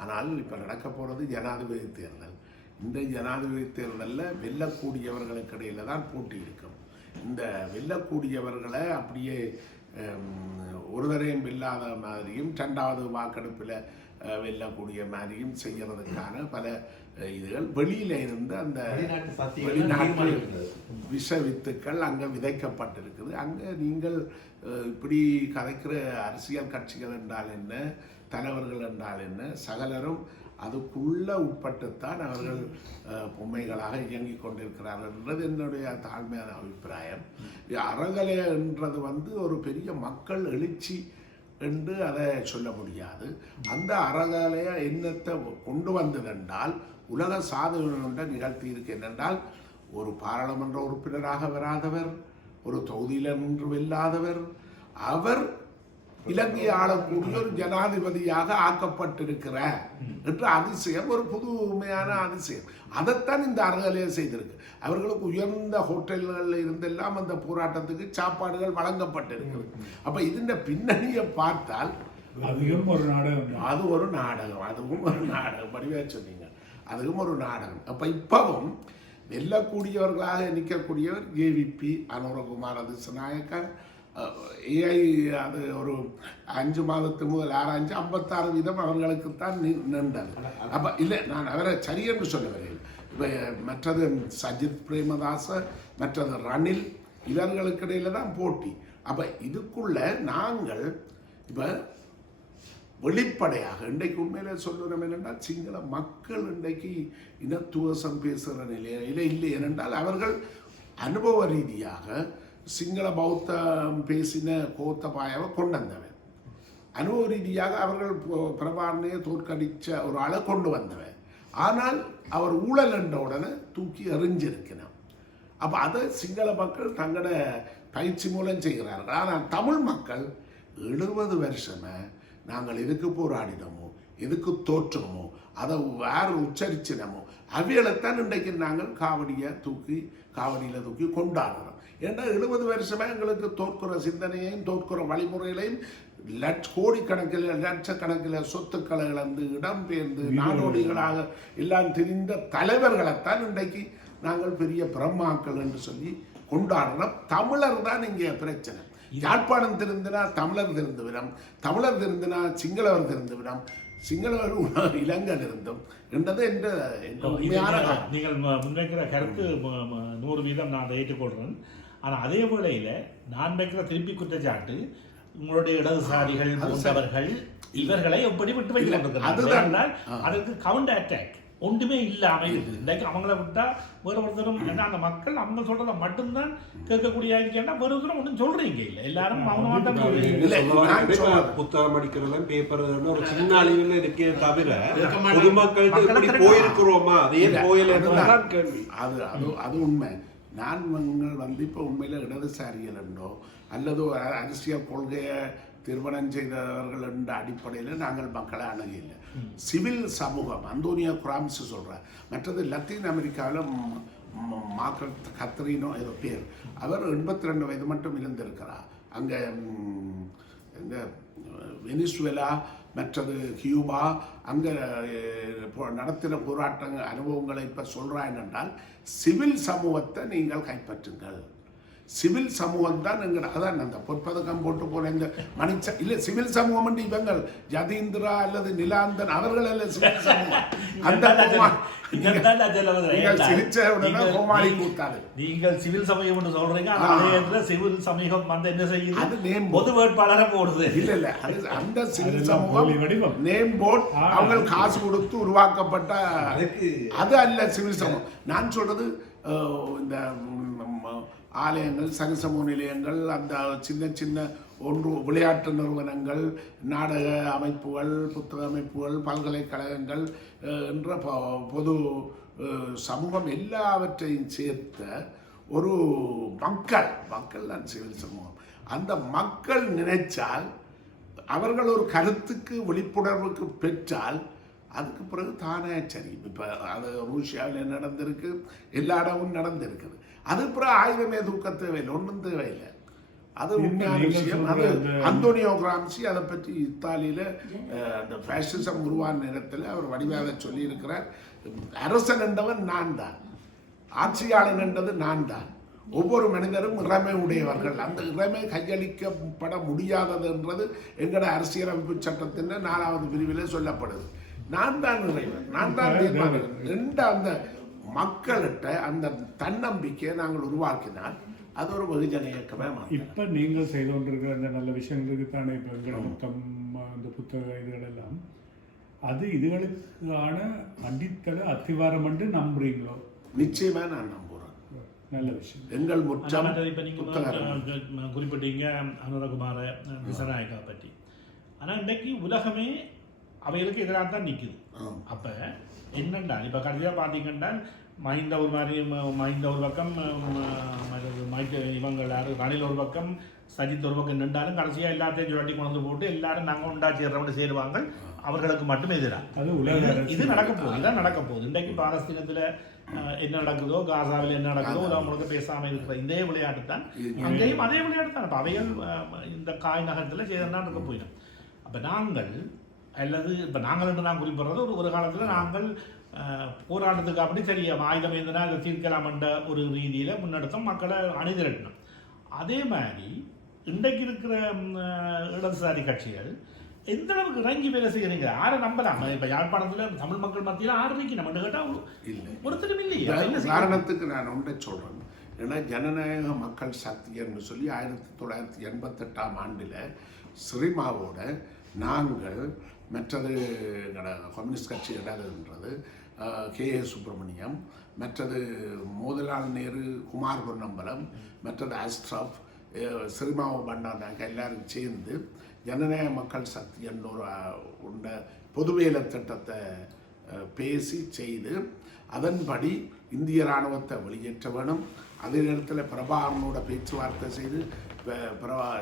ஆனால் இப்போ நடக்க போகிறது ஜனாதிபதி தேர்தல். இந்த ஜனாதிபதி தேர்தலில் வெல்லக்கூடியவர்களுக்கு இடையில தான் போட்டி இருக்கும். இந்த வெல்லக்கூடியவர்களை அப்படியே ஒருவரையும் வெல்லாத மாதிரியும் 2வது வாக்கெடுப்பில் வெல்லக்கூடிய மாதிரியும் செய்யறதுக்கான பல இதுகள் வெளியில இருந்து அந்த வெளிநாட்டு விஷ வித்துக்கள் அங்கே விதைக்கப்பட்டிருக்குது. அங்கே நீங்கள் இப்படி கதைக்கிற அரசியல் கட்சிகள் என்றால் என்ன, தலைவர்கள் என்றால் என்ன, சகலரும் அதுக்குள்ள உட்பட்டுத்தான் அவர்கள் பொம்மைகளாக இயங்கிக் கொண்டிருக்கிறார்கள் என்றது என்னுடைய தாழ்மையான அபிப்பிராயம். அறகலை என்றது ஒரு பெரிய மக்கள் எழுச்சி என்று அதை சொல்ல முடியாது. அந்த அறகலைய எண்ணத்தை கொண்டு வந்ததென்றால் உலக சாதனை நிகழ்த்தி இருக்கு. என்னென்றால் ஒரு பாராளுமன்ற உறுப்பினராக வராதவர், ஒரு தொகுதியில் நின்று வெல்லாதவர், அவர் இலங்கையை ஆளக்கூடிய ஒரு ஜனாதிபதியாக ஆக்கப்பட்டிருக்கிறார் என்ற அதிசயம் ஒரு புதுமையான அதிசயம். அதைத்தான் இந்த அறகலையை செய்திருக்கு. அவர்களுக்கு உயர்ந்த ஹோட்டல்களில் இருந்தெல்லாம் அந்த போராட்டத்துக்கு சாப்பாடுகள் வழங்கப்பட்டிருக்கிறது. அப்ப இதன் பின்னணியை பார்த்தால் அதுவும் ஒரு நாடகம், அதுவும் ஒரு நாடகம் வடிவா சொன்னீங்க. அதுவும் ஒரு நாடகம். அப்ப இப்பவும் வெல்லக்கூடியவர்களாக நிற்கக்கூடியவர் ஜேவிபி அனுரகுமார திசாநாயக்க. ஏஐ அது ஒரு 5 மாதத்துக்கு முதல் ஆராய்ச்சி 56% அவர்களுக்குத்தான் நின்றது. அப்போ இல்லை, நான் அவரை சரியென்று சொல்லவில்லை. இப்போ மற்றது சஜித் பிரேமதாச, மற்றது ரணில், இவர்களுக்கு இடையில தான் போட்டி. அப்போ இதுக்குள்ள நாங்கள் இப்போ வெளிப்படையாக இன்றைக்கு உண்மையில சொல்லுறோம் என்னென்றால் சிங்கள மக்கள் இன்றைக்கு இனத்துவசம் பேசுகிற நிலையில இல்லை. ஏனென்றால் அவர்கள் அனுபவ ரீதியாக சிங்கள பௌத்தம் பேசின கோத்தபாயாவை கொண்டு வந்தவன், அனுபவ ரீதியாக அவர்கள் பிரபாரணையை தோற்கடித்த ஒரு ஆளை கொண்டு வந்தவன். ஆனால் அவர் ஊழல் என்ற உடனே தூக்கி எறிஞ்சிருக்கணும். அப்போ அதை சிங்கள மக்கள் தங்களோட பயிற்சி மூலம் செய்கிறார்கள். ஆனால் தமிழ் மக்கள் 70 வருஷமே நாங்கள் எதுக்கு போராடினோமோ, எதுக்கு தோற்றமோ, அதை வேறு உச்சரிச்சினமோ அவைகளைத்தான் இன்றைக்கு நாங்கள் காவடியில் தூக்கி கொண்டாடுறோம். ஏன்னா 70 வருஷமா எங்களுக்கு தோற்கிற சிந்தனையையும் தோற்கிற வழிமுறைகளையும் கோடிக்கணக்கில் லட்சக்கணக்கில் சொத்துக்களை இழந்து இடம்பெயர்ந்து நாடோடிகளாக எல்லாம் தெரிந்த தலைவர்களைத்தான் இன்றைக்கு நாங்கள் பெரிய பிரம்மாக்கள் என்று சொல்லி கொண்டாடுறோம். தமிழர் தான் இங்கே பிரச்சனை. யாழ்ப்பாணம் திருந்தினா தமிழர் திருந்துவிடம், தமிழர் திருந்தினா சிங்களவர் திருந்துவிடம், சிங்களவர் இலங்கை இருந்தும் என்றது என்ற நீங்கள் முன்வைக்கிற கருத்து 100% நான் அதை ஏற்றுக்கொள்கிறேன். ஆனால் அதே வேளையில் நான் வைக்கிற திருப்பி குற்றச்சாட்டு உங்களுடைய இடதுசாரிகள் போன்றவர்கள் இவர்களை எப்படி விட்டு வைக்கிறார்கள். அதற்கு கவுண்டர் அட்டாக் ஒன்றுமே இல்லாமல் இருக்குது. இன்றைக்கு அவங்கள விட்டா வேறு ஒருத்தரும் ஏன்னா அந்த மக்கள் அவங்க சொல்றதை மட்டும்தான் கேட்கக்கூடிய இருக்கேன்னா வேறு ஒருத்தரும் ஒன்றும் சொல்றீங்க இல்லை, எல்லாரும் புத்தகம் படிக்கிறதுல பேப்பர் ஒரு சின்ன அளவில் இருக்கே தவிர பொதுமக்களுக்கு போயிருக்கிறோமா அதே கோயில் கேள்வி. அது உண்மை. நாங்கள் இப்போ உண்மையில் இடதுசாரிகள் என்றோ அல்லது அரசியல் கொள்கையை திருமணம் செய்தவர்கள் என்ற அடிப்படையில் நாங்கள் மக்களை அணுகில்லை. சிவில் சமூகம் அந்தோனியோ கிராம்ஸ் சொல்கிறார். மற்றது லத்தீன் அமெரிக்காவில் மார்கரெட் கத்ரீனோ ஏதோ பேர், அவர் 82 வயது மட்டும் இருந்திருக்கிறார். அங்கே இந்த வெனிசுவேலா மற்றது கியூபா அங்கே நடத்தின போராட்ட அனுபவங்களை இப்போ சொல்கிறாங்க என்றால் சிவில் சமூகத்தை நீங்கள் கைப்பற்றுங்கள். சிவில் சமூகம் தான் எங்கள் அதான் அந்த பொற்பதக்கம் போட்டு போன இந்த மணிச்ச இல்லை சிவில் சமூகம் என்று இவங்கள் ஜதீந்திரா அல்லது நிலாந்தன் அவர்கள் அல்ல சிவில் சமூகம். நீங்கள் சிவில் சமூகம் என்று சொல்றீங்க, அதே சிவில் சமூகம் வந்து என்ன செய்யுது, பொது வேட்பாளரை போடுது. இல்ல இல்ல அந்த சிவில் சமூகம் நேம் போர்ட் அவங்க காசு கொடுத்து உருவாக்கப்பட்ட அது அல்ல சிவில் சமூகம். நான் சொல்றது இந்த ஆலயங்கள், சகசமூக நிலையங்கள், அந்த சின்ன சின்ன விளையாட்டு நிறுவனங்கள், நாடக அமைப்புகள், புத்தக அமைப்புகள், பல்கலைக்கழகங்கள் என்ற பொது சமூகம் எல்லாவற்றையும் சேர்த்த ஒரு மக்கள் தான் சிவில் சமூகம். அந்த மக்கள் நினைச்சால் அவர்கள் ஒரு கருத்துக்கு விழிப்புணர்வுக்கு பெற்றால் அதுக்கு பிறகு தானே சரி. இப்போ அது ரூசியாவில் நடந்திருக்கு, எல்லா இடமும் நடந்திருக்குது. அது பிறகு ஆயுதமே தூக்க தேவையில்லை, ஒன்றும் தேவையில்லை. அது உண்மையான விஷயம். அது அந்தோனியோ கிராம்சி அதை பற்றி இத்தாலியில் அந்த ஃபேசிசம் உருவான நேரத்தில் அவர் வடிவாக சொல்லியிருக்கிறார். அரசன் என்றவன் நான் தான், ஆட்சியாளன் என்றது நான் தான். ஒவ்வொரு மனிதரும் இறைமை உடையவர்கள். அந்த இறைமை கையளிக்கப்பட முடியாதது என்றது எங்களோட அரசியலமைப்பு சட்டத்தின் 4வது பிரிவில் சொல்லப்படுது. நான் தான் இறைவன், நான் தான் என்ற அந்த மக்கள்கிட்ட அந்த தன்னம்பிக்கையை நாங்கள் உருவாக்கினால் அது ஒரு வெகுஜன இயக்கமே. இப்போ நீங்கள் செய்து கொண்டிருக்கிற அந்த நல்ல விஷயங்களுக்கு தானே இப்போ எங்களோட மொத்தம் இந்த புத்தக இதுகளெல்லாம் அது இதுகளுக்கான அடித்தள அத்திவாரம் என்று நம்புறீங்களோ? நிச்சயமா நான் நம்புகிறேன். நல்ல விஷயம். எங்கள் முற்றம் இப்போ நீங்கள் குறிப்பிட்டீங்க அனுரகுமார திசாநாயக்கா பற்றி. ஆனால் இன்றைக்கு உலகமே அவைகளுக்கு எதிராக தான் நிற்குது. அப்போ என்னண்டா இப்போ கடைசியாக பார்த்தீங்கன்னா மஹிந்த ஒரு மாதிரி மஹிந்த ஒரு பக்கம் இவங்க எல்லாரும் ரணில் ஒரு பக்கம் சஜித் ஒரு பக்கம் நின்றாலும் கடைசியாக எல்லாத்தையும் சுவட்டி கொண்டு போட்டு எல்லாரும் நாங்கள் உண்டாச்சிடுறவங்க சேருவாங்க, அவர்களுக்கு மட்டும் எதிராக இது நடக்க போகுது. இதான் நடக்க போகுது. இன்றைக்கு பாலஸ்தீனத்தில் என்ன நடக்குதோ, காசாவில் என்ன நடக்குதோ, உலகம் முழுக்க பேசாமல் இருக்கிற இதே விளையாட்டு தான் அங்கேயும் அதே விளையாட்டு தான். இப்போ அவைகள் இந்த காய் நகரத்தில் சேதம்தான் இருக்க போயிடும். அப்போ நாங்கள் அல்லது இப்போ நாங்கள் என்று நான் குறிப்பிடுறது ஒரு காலத்தில் நாங்கள் போராட்டத்துக்கு அப்படி சரியா ஆயுதம் இருந்தனா அதை தீர்க்கலாம் என்ற ஒரு ரீதியில் முன்னெடுத்தோம், மக்களை அணிதிரட்டணும். அதே மாதிரி இன்றைக்கு இருக்கிற இடதுசாரி கட்சிகள் எந்த அளவுக்கு இறங்கி வேலை செய்யறீங்க, யாரை நம்பலாம்? இப்போ யாழ்ப்பாணத்தில் தமிழ் மக்கள் மத்தியில் ஆறு வைக்க நம்ம கேட்டால் ஒருத்தரும் இல்லையே. காரணத்துக்கு நான் ஒன்றை சொல்கிறேன். ஏன்னா ஜனநாயக மக்கள் சக்தின்னு சொல்லி 1988ஆம் ஆண்டில் ஸ்ரீமாவோட நாங்கள் மற்றது கம்யூனிஸ்ட் கட்சி இடாதுன்றது K.A. சுப்பிரமணியம், மற்றது மோதிலால் நேரு, குமார் பொன்னம்பலம், மற்றது அஸ்ட்ரஃப், சிறுமாவ பண்டாநாயக்க எல்லாரும் சேர்ந்து ஜனநாயக மக்கள் சக்தி என்ற ஒரு பொது வேலை திட்டத்தை பேசி செய்து அதன்படி இந்திய இராணுவத்தை வெளியேற்ற வேணும். அதே நேரத்தில் பிரபாகரனோட பேச்சுவார்த்தை செய்து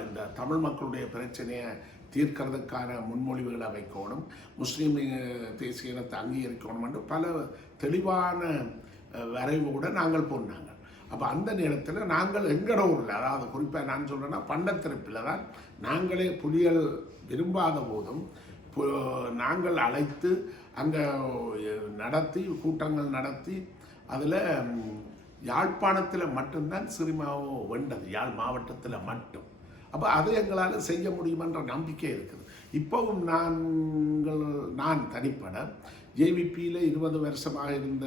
இந்த தமிழ் மக்களுடைய பிரச்சனையை தீர்க்கிறதுக்கான முன்மொழிவுகளை வைக்கணும், முஸ்லீம் தேசிய இனத்தை அங்கீகரிக்கணும் என்று பல தெளிவான வரைவோடு நாங்கள் போனாங்க. அப்போ அந்த நேரத்தில் நாங்கள் எங்கட ஊரில், அதாவது குறிப்பாக நான் சொல்கிறேன்னா பண்டத்திருப்பில் தான் நாங்களே புலிகள் விரும்பாத போதும் நாங்கள் அழைத்து அங்கே நடத்தி கூட்டங்கள் நடத்தி அதில் யாழ்ப்பாணத்தில் மட்டும்தான் சிறுமாவோ வெண்டது, யாழ் மாவட்டத்தில் மட்டும். அப்போ அதை எங்களால் செய்ய முடியுமென்ற நம்பிக்கை இருக்குது. இப்போவும் நான் தனிப்பட ஜேவிபியில் 20 வருஷமாக இருந்த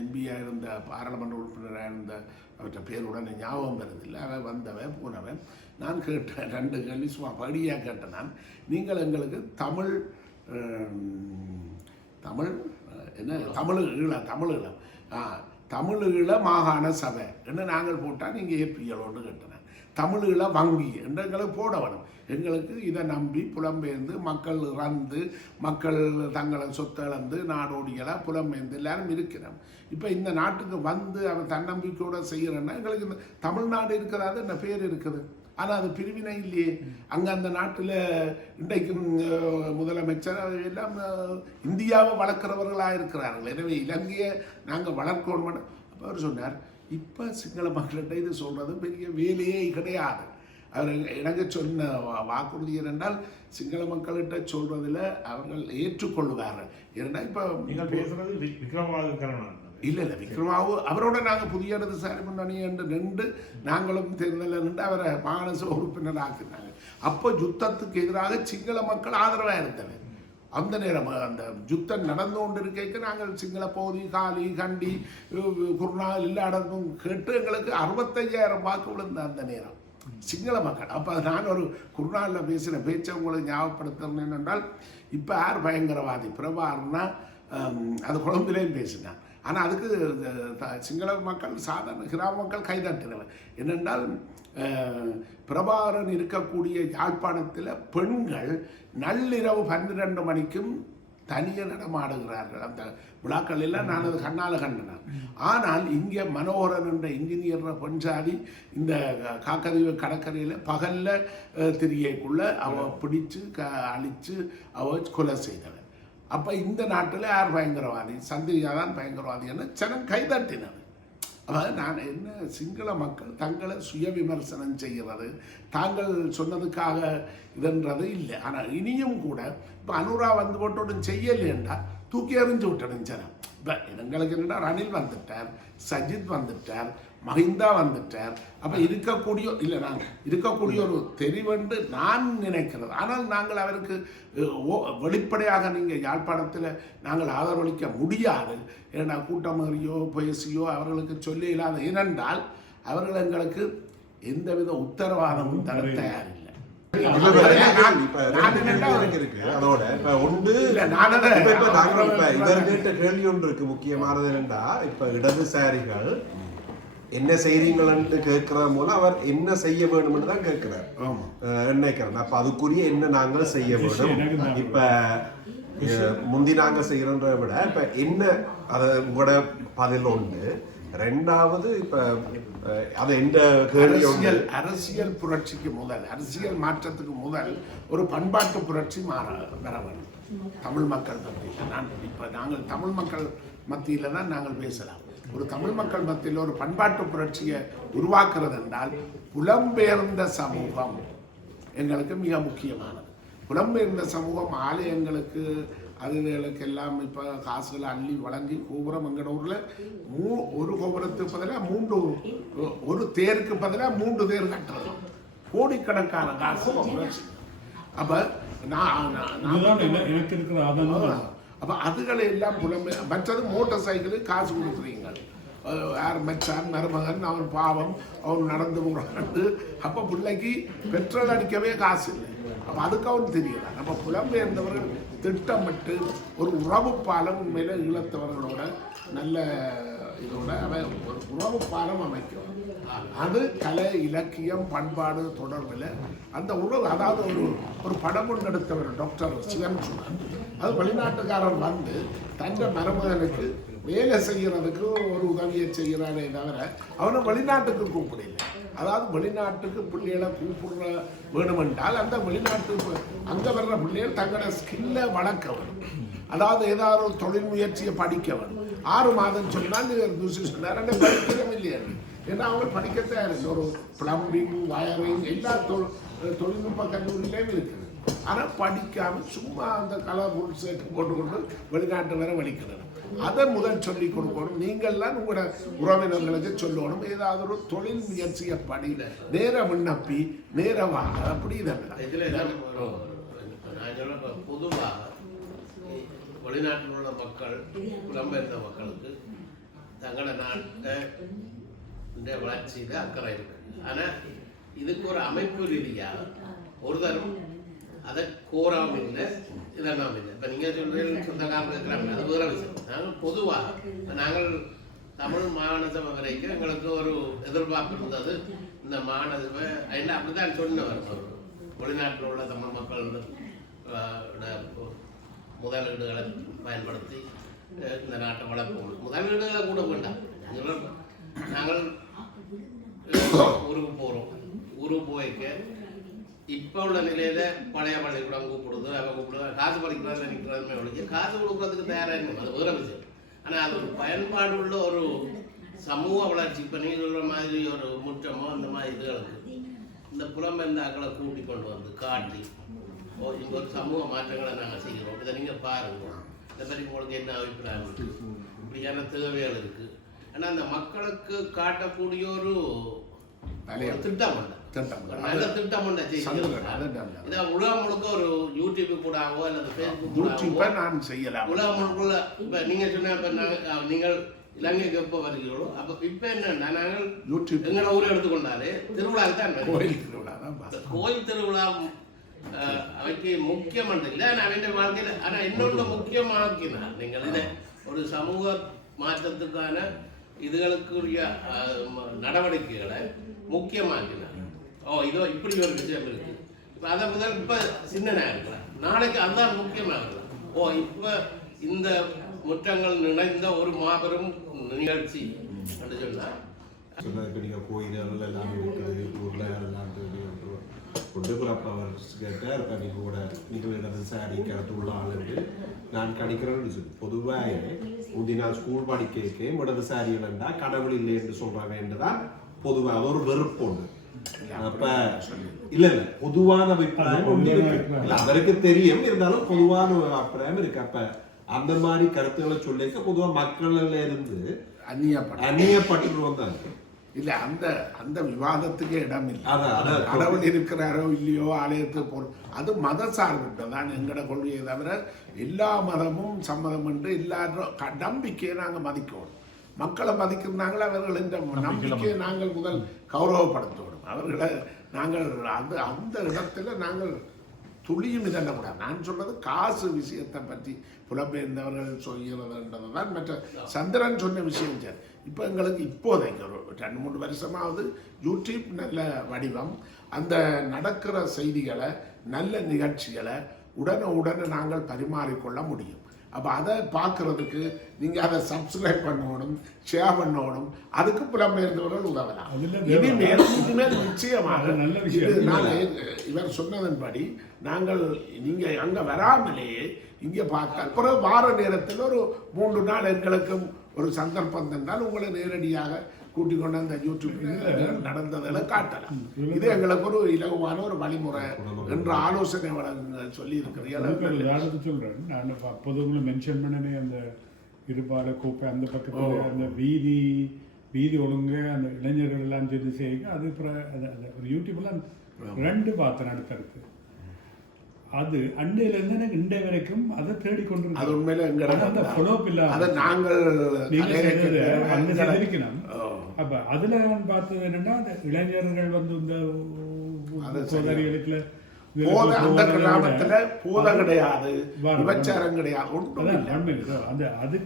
எம்பியாக இருந்த பாராளுமன்ற உறுப்பினராக இருந்த அவற்றை பேருடன் ஞாபகம் வருதில்லை, அவன் வந்தவன் போனவன். நான் கேட்டேன் 2 கேள்வி சும்மா படியாக கேட்டேன் நான், நீங்கள் எங்களுக்கு தமிழ் தமிழீழ மாகாண சபை என்று நாங்கள் போட்டால் நீங்கள் ஏற்பீங்களோன்னு கேட்டேன். தமிழீழ வங்கி என்று எங்களுக்கு போட வேணும். எங்களுக்கு இதை நம்பி புலம்பெயர்ந்து மக்கள் இறந்து, மக்கள் தங்களை சொத்தை இழந்து நாடோடிகளாக புலம்பெயர்ந்து எல்லாரும் இருக்கிறோம். இப்போ இந்த நாட்டுக்கு வந்து அவன் தன்னம்பிக்கையோடு செய்கிறேன்னா எங்களுக்கு இந்த தமிழ்நாடு இருக்கிறாது என்ன பேர் இருக்குது, ஆனால் அது பிரிவினை இல்லையே. அங்கே அந்த நாட்டில் இன்றைக்கும் முதலமைச்சர் எல்லாம் இந்தியாவை வளர்க்குறவர்களாக இருக்கிறார்கள். எனவே இலங்கையை நாங்கள் வளர்க்கணும். அப்போ அவர் சொன்னார், இப்போ சிங்கள மக்கள்கிட்ட இது சொல்கிறது பெரிய வேலையே கிடையாது. அவர் எனக்கு சொன்ன வாக்குறுதி என்றால் சிங்கள மக்கள்கிட்ட சொல்றதில் அவர்கள் ஏற்றுக்கொள்வார்கள். ஏன்னா இப்போ நீங்கள் பேசுறது விக்ரமாதித்யன் இல்லை விக்ரமாவு அவரோட நாங்கள் புதிய இடதுசாரி முன்னணி என்று நின்று நாங்களும் தேர்தலில் நின்று அவரை மாகாண சபை உறுப்பினர் ஆக்கினாங்க. அப்போ யுத்தத்துக்கு எதிராக சிங்கள மக்கள் ஆதரவாக இருந்தவர். அந்த நேரம் அந்த யுத்தம் நடந்து கொண்டு இருக்க நாங்கள் சிங்கள பகுதி காலி கண்டி குருணா எல்லா இடமும் கேட்டு எங்களுக்கு 65,000 வாக்கு விழுந்த அந்த நேரம் சிங்கள மக்கள். அப்போ நான் ஒரு குருநாளில் பேசின பேச்சை உங்களுக்கு ஞாபகப்படுத்துறேன் என்னென்றால், இப்போ யார் பயங்கரவாதி பிரபாகரனா அது கொழும்பிலேயும் பேசினான். ஆனால் அதுக்கு சிங்கள மக்கள் சாதாரண கிராம மக்கள் கைதட்டினவர். என்னென்றால் பிரபாகரன் இருக்கக்கூடிய யாழ்ப்பாணத்தில் பெண்கள் நள்ளிரவு 12 மணிக்கும் தனியே நடமாடுகிறார்கள். அந்த விழாக்கள் எல்லாம் நான் அது கண்ணால் கண்டேன். ஆனால் இங்கே மனோகரன் என்ற இன்ஜினியர் பெண்சாதி இந்த காக்கதீவு கடற்கரையில் பகலில் திரியக்குள்ளே அவள் பிடிச்சு அழித்து அவள் கொலை செய்தவன். அப்போ இந்த நாட்டில் யார் பயங்கரவாதி? சந்திரியா தான் பயங்கரவாதி என ஜனம் கைதட்டினர். அதாவது நான் என்ன, சிங்கள மக்கள் தங்களை சுய விமர்சனம் செய்கிறது, தாங்கள் சொன்னதுக்காக இதுன்றது இல்லை. ஆனால் இனியும் கூட இப்போ அனுரா வந்து போட்டோடும் செய்யலைன்றா தூக்கி எறிஞ்சு விட்டணும் ஜனம். இப்போ எங்களுக்கு என்னடா ரணில் வந்துட்டார், சஜித் வந்துட்டார், மஹிந்தா வந்துட்டார். அப்போ இருக்கக்கூடிய ஒரு தெரிவென்று நான் நினைக்கிறது. ஆனால் நாங்கள் அவருக்கு வெளிப்படையாக நீங்கள் யாழ்ப்பாணத்தில் நாங்கள் ஆதரவளிக்க முடியாது. ஏன்னா கூட்டமறியோ பேசியோ அவர்களுக்கு சொல்ல இல்லாத. ஏனென்றால் அவர்கள் எங்களுக்கு எந்தவித உத்தரவாதமும் தர தயாரில்லை. கேள்வி ஒன்று இருக்கு முக்கியமானது என்னன்னா, இப்ப இடதுசாரிகள் என்ன செய்றீங்களான்னு கேட்கற மூலம் அவர் என்ன செய்ய வேணும்னு தான் கேட்கிறார் நினைக்கிறேன். அப்ப அதுக்குரிய என்ன நாங்கள் செய்ய வேணும். இப்ப முந்தி நாங்க செய்யறதை விட இப்ப என்ன அதை உங்களோட பதில் உண்டு. ரெண்டாவது இப்ப அது எந்த அரசியல் புரட்சிக்கு முதல், அரசியல் மாற்றத்துக்கு முதல் ஒரு பண்பாட்டு புரட்சி வர வேண்டும் தமிழ் மக்கள் மத்தியில். நாங்கள் தமிழ் மக்கள் மத்தியில தான் நாங்கள் பேசலாம். ஒரு தமிழ் மக்கள் மத்தியில் ஒரு பண்பாட்டு புரட்சியை உருவாக்குறது என்றால் புலம்பெயர்ந்த சமூகம் எங்களுக்கு மிக முக்கியமானது. புலம்பெயர்ந்த சமூகம் ஆலயங்களுக்கு அதுகளுக்கு எல்லாம் இப்போ காசுகளை அள்ளி வழங்கி கோபுரம் எங்கள் ஊரில் ஒரு கோபுரத்துக்கு பதிலாக ஒரு தேருக்கு பதிலாக 3 தேர் கட்டுறது, கோடிக்கணக்கான காசு. அப்போ அப்போ அதுகளை எல்லாம் மற்றது மோட்டார் சைக்கிளுக்கு காசு கொடுக்குறீங்க. யார் மச்சான் மருமகன் அவன் பாவம் அவன் நடந்து போகிறான்னு. அப்போ பிள்ளைக்கு பெட்ரோல் அடிக்கவே காசு இல்லை. அப்போ அதுக்கு அவன் தெரியல. நம்ம புலம்பெயர்ந்தவர்கள் திட்டமிட்டு ஒரு உறவு பாலம் உண்மையில ஈழத்தவர்களோட நல்ல இதோட ஒரு உறவு பாலம் அமைக்கும். அது கலை இலக்கியம் பண்பாடு தொடர்பில் அந்த உறவு, அதாவது ஒரு படம் ஒன்று எடுத்தவர் டாக்டர் சிவன் சொன்னார். அது வெளிநாட்டுக்காரர் வந்து தந்த மருமகனுக்கு வேலை செய்யறதுக்கு ஒரு உதவியை செய்கிறானே தவிர அவனை வெளிநாட்டுக்கு கூப்பிடல. அதாவது வெளிநாட்டுக்கு பிள்ளைகளை கூப்பிடுற வேணுமென்றால் அந்த வெளிநாட்டு அங்கே வர்ற பிள்ளைகள் தங்களோட ஸ்கில்லை வளர்க்க வேணும். அதாவது ஏதாவது ஒரு தொழில் முயற்சியை படிக்க வேணும். 6 மாதம் சொன்னால் சொன்னார் படிக்கிறோம் இல்லையா. ஏன்னா அவங்க படிக்கத்தான் இல்லை. ஒரு பிளம்பிங் வயரிங் எல்லா தொழில்நுட்ப கல்லூரியிலேயும் இருக்குது. ஆனால் படிக்காமல் சும்மா அந்த கலர் பொருள் சேர்த்து போட்டுக்கொண்டு வெளிநாட்டு வர வலிக்கிறது. அதை முதல் சொல்லிக் கொடுக்கணும். நீங்கள்லாம் உங்களோட உறவினர்களுக்கு சொல்லணும். ஏதாவது ஒரு தொழில் முயற்சியை படி, நேர விண்ணப்பி, நேர வாங்க. அப்படி பொதுவாக வெளிநாட்டில் உள்ள மக்கள், புலம்பெயர்ந்த மக்களுக்கு தங்களோட நாட்டை வளர்ச்சியில் அக்கறை இருக்கு. ஆனால் இதுக்கு ஒரு அமைப்பு ரீதியாக ஒரு தரம் அதை கோராமல் இல்லை, இதெல்லாம் இல்லை. இப்போ நீங்கள் சொல்கிறீங்க சொந்தக்காரங்க இருக்கிறாங்க, அது வேறு விஷயம். நாங்கள் பொதுவாக நாங்கள் தமிழ் மாகாணசபை வரைக்கும் எங்களுக்கு ஒரு எதிர்பார்ப்பு இருந்தது. இந்த மாகாணசபை என்ன அப்படித்தான் சொன்னவர், வெளிநாட்டில் உள்ள தமிழ் மக்கள் முதலீடுகளை பயன்படுத்தி இந்த நாட்டை வளர்ப்போம். முதலீடுகளை கூட வேண்டாம். நாங்கள் ஊருக்கு போகிறோம். ஊருக்கு போய்க்க இப்போ உள்ள நிலையில பழைய பள்ளிக்கூடம் கூப்பிடுது, அவன் கூப்பிடுது, காசு படிக்கிறதுல நிற்கிறதுமே ஒழிச்சு காசு கொடுக்கறதுக்கு தயாராக இருக்கணும். அது வேற விஷயம். ஆனால் அது ஒரு பயன்பாடு உள்ள ஒரு சமூக வளர்ச்சி. இப்போ நீங்கள் சொல்கிற மாதிரி ஒரு முற்றமோ அந்த மாதிரி இதுகளுக்கு இந்த புலம்பெயர்ந்த ஆக்களை கூட்டி கொண்டு வந்து காட்டி, இங்கே ஒரு சமூக மாற்றங்களை நாங்கள் செய்கிறோம், இதை நீங்கள் பாருங்க, இதை பற்றி உங்களுக்கு என்ன அபிப்பிராயம் இருக்குது, இப்படியான தேவைகள் இருக்குது. ஆனால் அந்த மக்களுக்கு காட்டக்கூடிய ஒரு திட்டம் உண்டு. நல்ல திட்டம் உண்டு. இதை உலகம் முழுக்க ஒரு யூடியூப் கூடாவோ அல்லது ஃபேஸ்புக் நான் செய்யலாம். உலகம் முழுக்குள்ள இப்போ நீங்கள் சொன்ன இப்போ நீங்கள் இலங்கைக்கு எப்போ வருகிறோம். அப்போ இப்போ என்னன்னா நாங்கள் யூடியூப் எங்களோட ஊரை எடுத்துக்கொண்டாலே திருவிழாவுக்கு தான், கோயில் திருவிழா தான். கோயில் திருவிழா அவைக்கு முக்கியம் இல்லை. ஆனால் அவன் வாழ்க்கையில் ஆனால் இன்னொன்று முக்கியமாக்கினார். நீங்கள் இதை ஒரு சமூக மாற்றத்துக்கான இதுகளுக்குரிய நடவடிக்கைகளை முக்கியமாக்கினார். இதோ இப்படி ஒரு விஷயம் இருக்கு. இப்போ அதை முதல் இப்போ சின்னனாக இருக்கலாம், நாளைக்கு அதுதான் முக்கியமாக இருக்கலாம். இப்போ இந்த முற்றங்கள் நிறைந்த ஒரு மாபெரும் நிகழ்ச்சி என்று சொன்னார். இப்போ நீங்கள் கோயில்கள் எல்லாம் இருக்குது, ஊரில் எல்லாம் கொண்டு போகிறப்ப அவர் கேட்டார். இப்போ நீங்கள் கூட நீங்கள் சாரி கருத்து உள்ள ஆளுக்கு நான் கணிக்கிறேன்னு சொல்லி பொதுவாக நான் ஸ்கூல் படிக்க இடதுசாரி இல்லைண்டா கடவுள் இல்லை என்று சொல்ற வேண்டுதான் பொதுவாக ஒரு வெறுப்பு ஒன்று. அப்ப இல்ல பொதுவான அபிப்பிராயம் ஒன்று இருக்கு, அவருக்கு தெரியும், இருந்தாலும் பொதுவான அபிப்பிராயம் இருக்கு. அப்ப அந்த மாதிரி கருத்துக்களை சொல்லிக்க பொதுவா மக்கள்ல இருந்து அந்நியப்பட்டு வந்தாங்க. இல்ல அந்த அந்த விவாதத்துக்கே இடம் இல்லை. கடவுள் இருக்கிறாரோ இல்லையோ ஆலயத்துக்கு போறோம், அது மத சார்பிட்டதான் எங்கட கொள்கையை தவிர எல்லா மதமும் சம்மதம் என்று எல்லாரும் நம்பிக்கையை நாங்கள் மதிக்கணும். மக்களை மதிக்கிறாங்களே அவர்கள் இந்த நம்பிக்கையை நாங்கள் முதல் கௌரவப்படுத்தணும். அவர்களை நாங்கள் அந்த இடத்துல நாங்கள் துளியும் இதெல்லாம். நான் சொல்றது காசு விஷயத்தை பற்றி புலம்பெயர்ந்தவர்கள் சொல்கிறதுன்றது தான். மற்ற சந்திரன் சொன்ன விஷயம் சார், இப்போ எங்களுக்கு இப்போதைக்கு ஒரு 2-3 வருஷமாவது யூடியூப் நல்ல வடிவம், அந்த நடக்கிற செய்திகளை நல்ல நிகழ்ச்சிகளை உடனே நாங்கள் பரிமாறிக்கொள்ள முடியும். அப்போ அதை பார்க்கறதுக்கு நீங்கள் அதை சப்ஸ்கிரைப் பண்ணணும், ஷேர் பண்ணணும், அதுக்கு புலம்பெயர்ந்தவர்கள் உதவலாம். இனிமேல் நிச்சயமாக இவர் சொன்னதன்படி நாங்கள் நீங்கள் அங்கே வராமலேயே இங்கே பார்க்க அப்புறம் வார நேரத்தில் ஒரு 3 நாள் எங்களுக்கும் ஒரு சந்தர்ப்பம் தந்தால் உங்களை நேரடியாக கூட்டிக் கொண்டு அந்த யூடியூப் நடந்ததில் காட்டலாம். இது எங்களுக்கு ஒரு இலகுவான ஒரு வழிமுறை என்ற ஆலோசனை வழங்க சொல்லி இருக்கிறீங்க. சொல்றேன் நான் அப்போது உங்களை மென்ஷன் பண்ணனே அந்த இருபால கோப்பை அந்த பக்கத்தில் அந்த வீதி ஒழுங்கு அந்த இளைஞர்கள் எல்லாம் சேர்ந்து செய்யுங்க. அது ஒரு யூடியூப்ல 2 பார்த்தேன் அடுத்தடுத்து. அது அண்டையிலிருந்து எனக்கு இண்டை வரைக்கும் அதை தேடிக்கொண்டு அது உண்மையில அந்த ஃபாலோஅப் இல்லாத அதை நாங்கள் இருக்கணும். அப்ப அதுல நான் பார்த்தது என்னன்னா அந்த இளைஞர்கள் வந்து இந்த சோதனைகளுக்குள்ள அந்த கிராமத்துல போதை கிடையாது, விபச்சாரம் கிடையாது, அதுல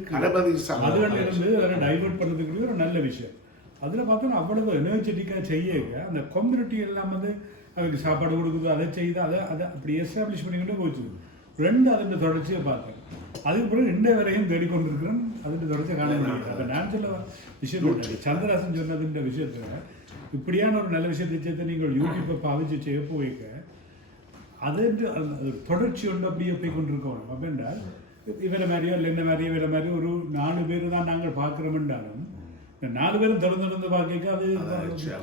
இருந்து அதை டைவர்ட் பண்றதுக்கு ஒரு நல்ல விஷயம். அதுல பார்த்தோம்னா அவ்வளவு எனர்ஜெட்டிக்கா செய்ய அந்த கம்யூனிட்டி எல்லாம் வந்து அதுக்கு சாப்பாடு கொடுக்குது, அதை செய்து அதை அப்படி எஸ்டாப்ளிஷ் பண்ணிக்கிட்டே போச்சு. 2 அதுக்கு தொடர்ச்சியை பார்த்தேன். அதுக்கு பிறகு 2 வரையும் தேடிக்கொண்டிருக்கிறேன். அதுக்கு தொடர்ச்சியை காண முடியாது. அப்போ நான் சொல்ல விஷயம் சந்திரஹாசன் சொன்னதுன்ற விஷயத்துல இப்படியான ஒரு நல்ல விஷயத்தை சேர்த்து நீங்கள் யூடியூப்பை பாவிச்சு செய்ய போய்க்க அது தொடர்ச்சி ஒன்று அப்படியே போய் கொண்டிருக்கணும். அப்படின்றால் இவரை மாதிரியோ இல்லை என்ன மாதிரியோ இவரை மாதிரி ஒரு 4 பேர் தான் நாங்கள் பார்க்குறோம்ன்றாலும் 4 பேரும் திறந்து பார்க்க அது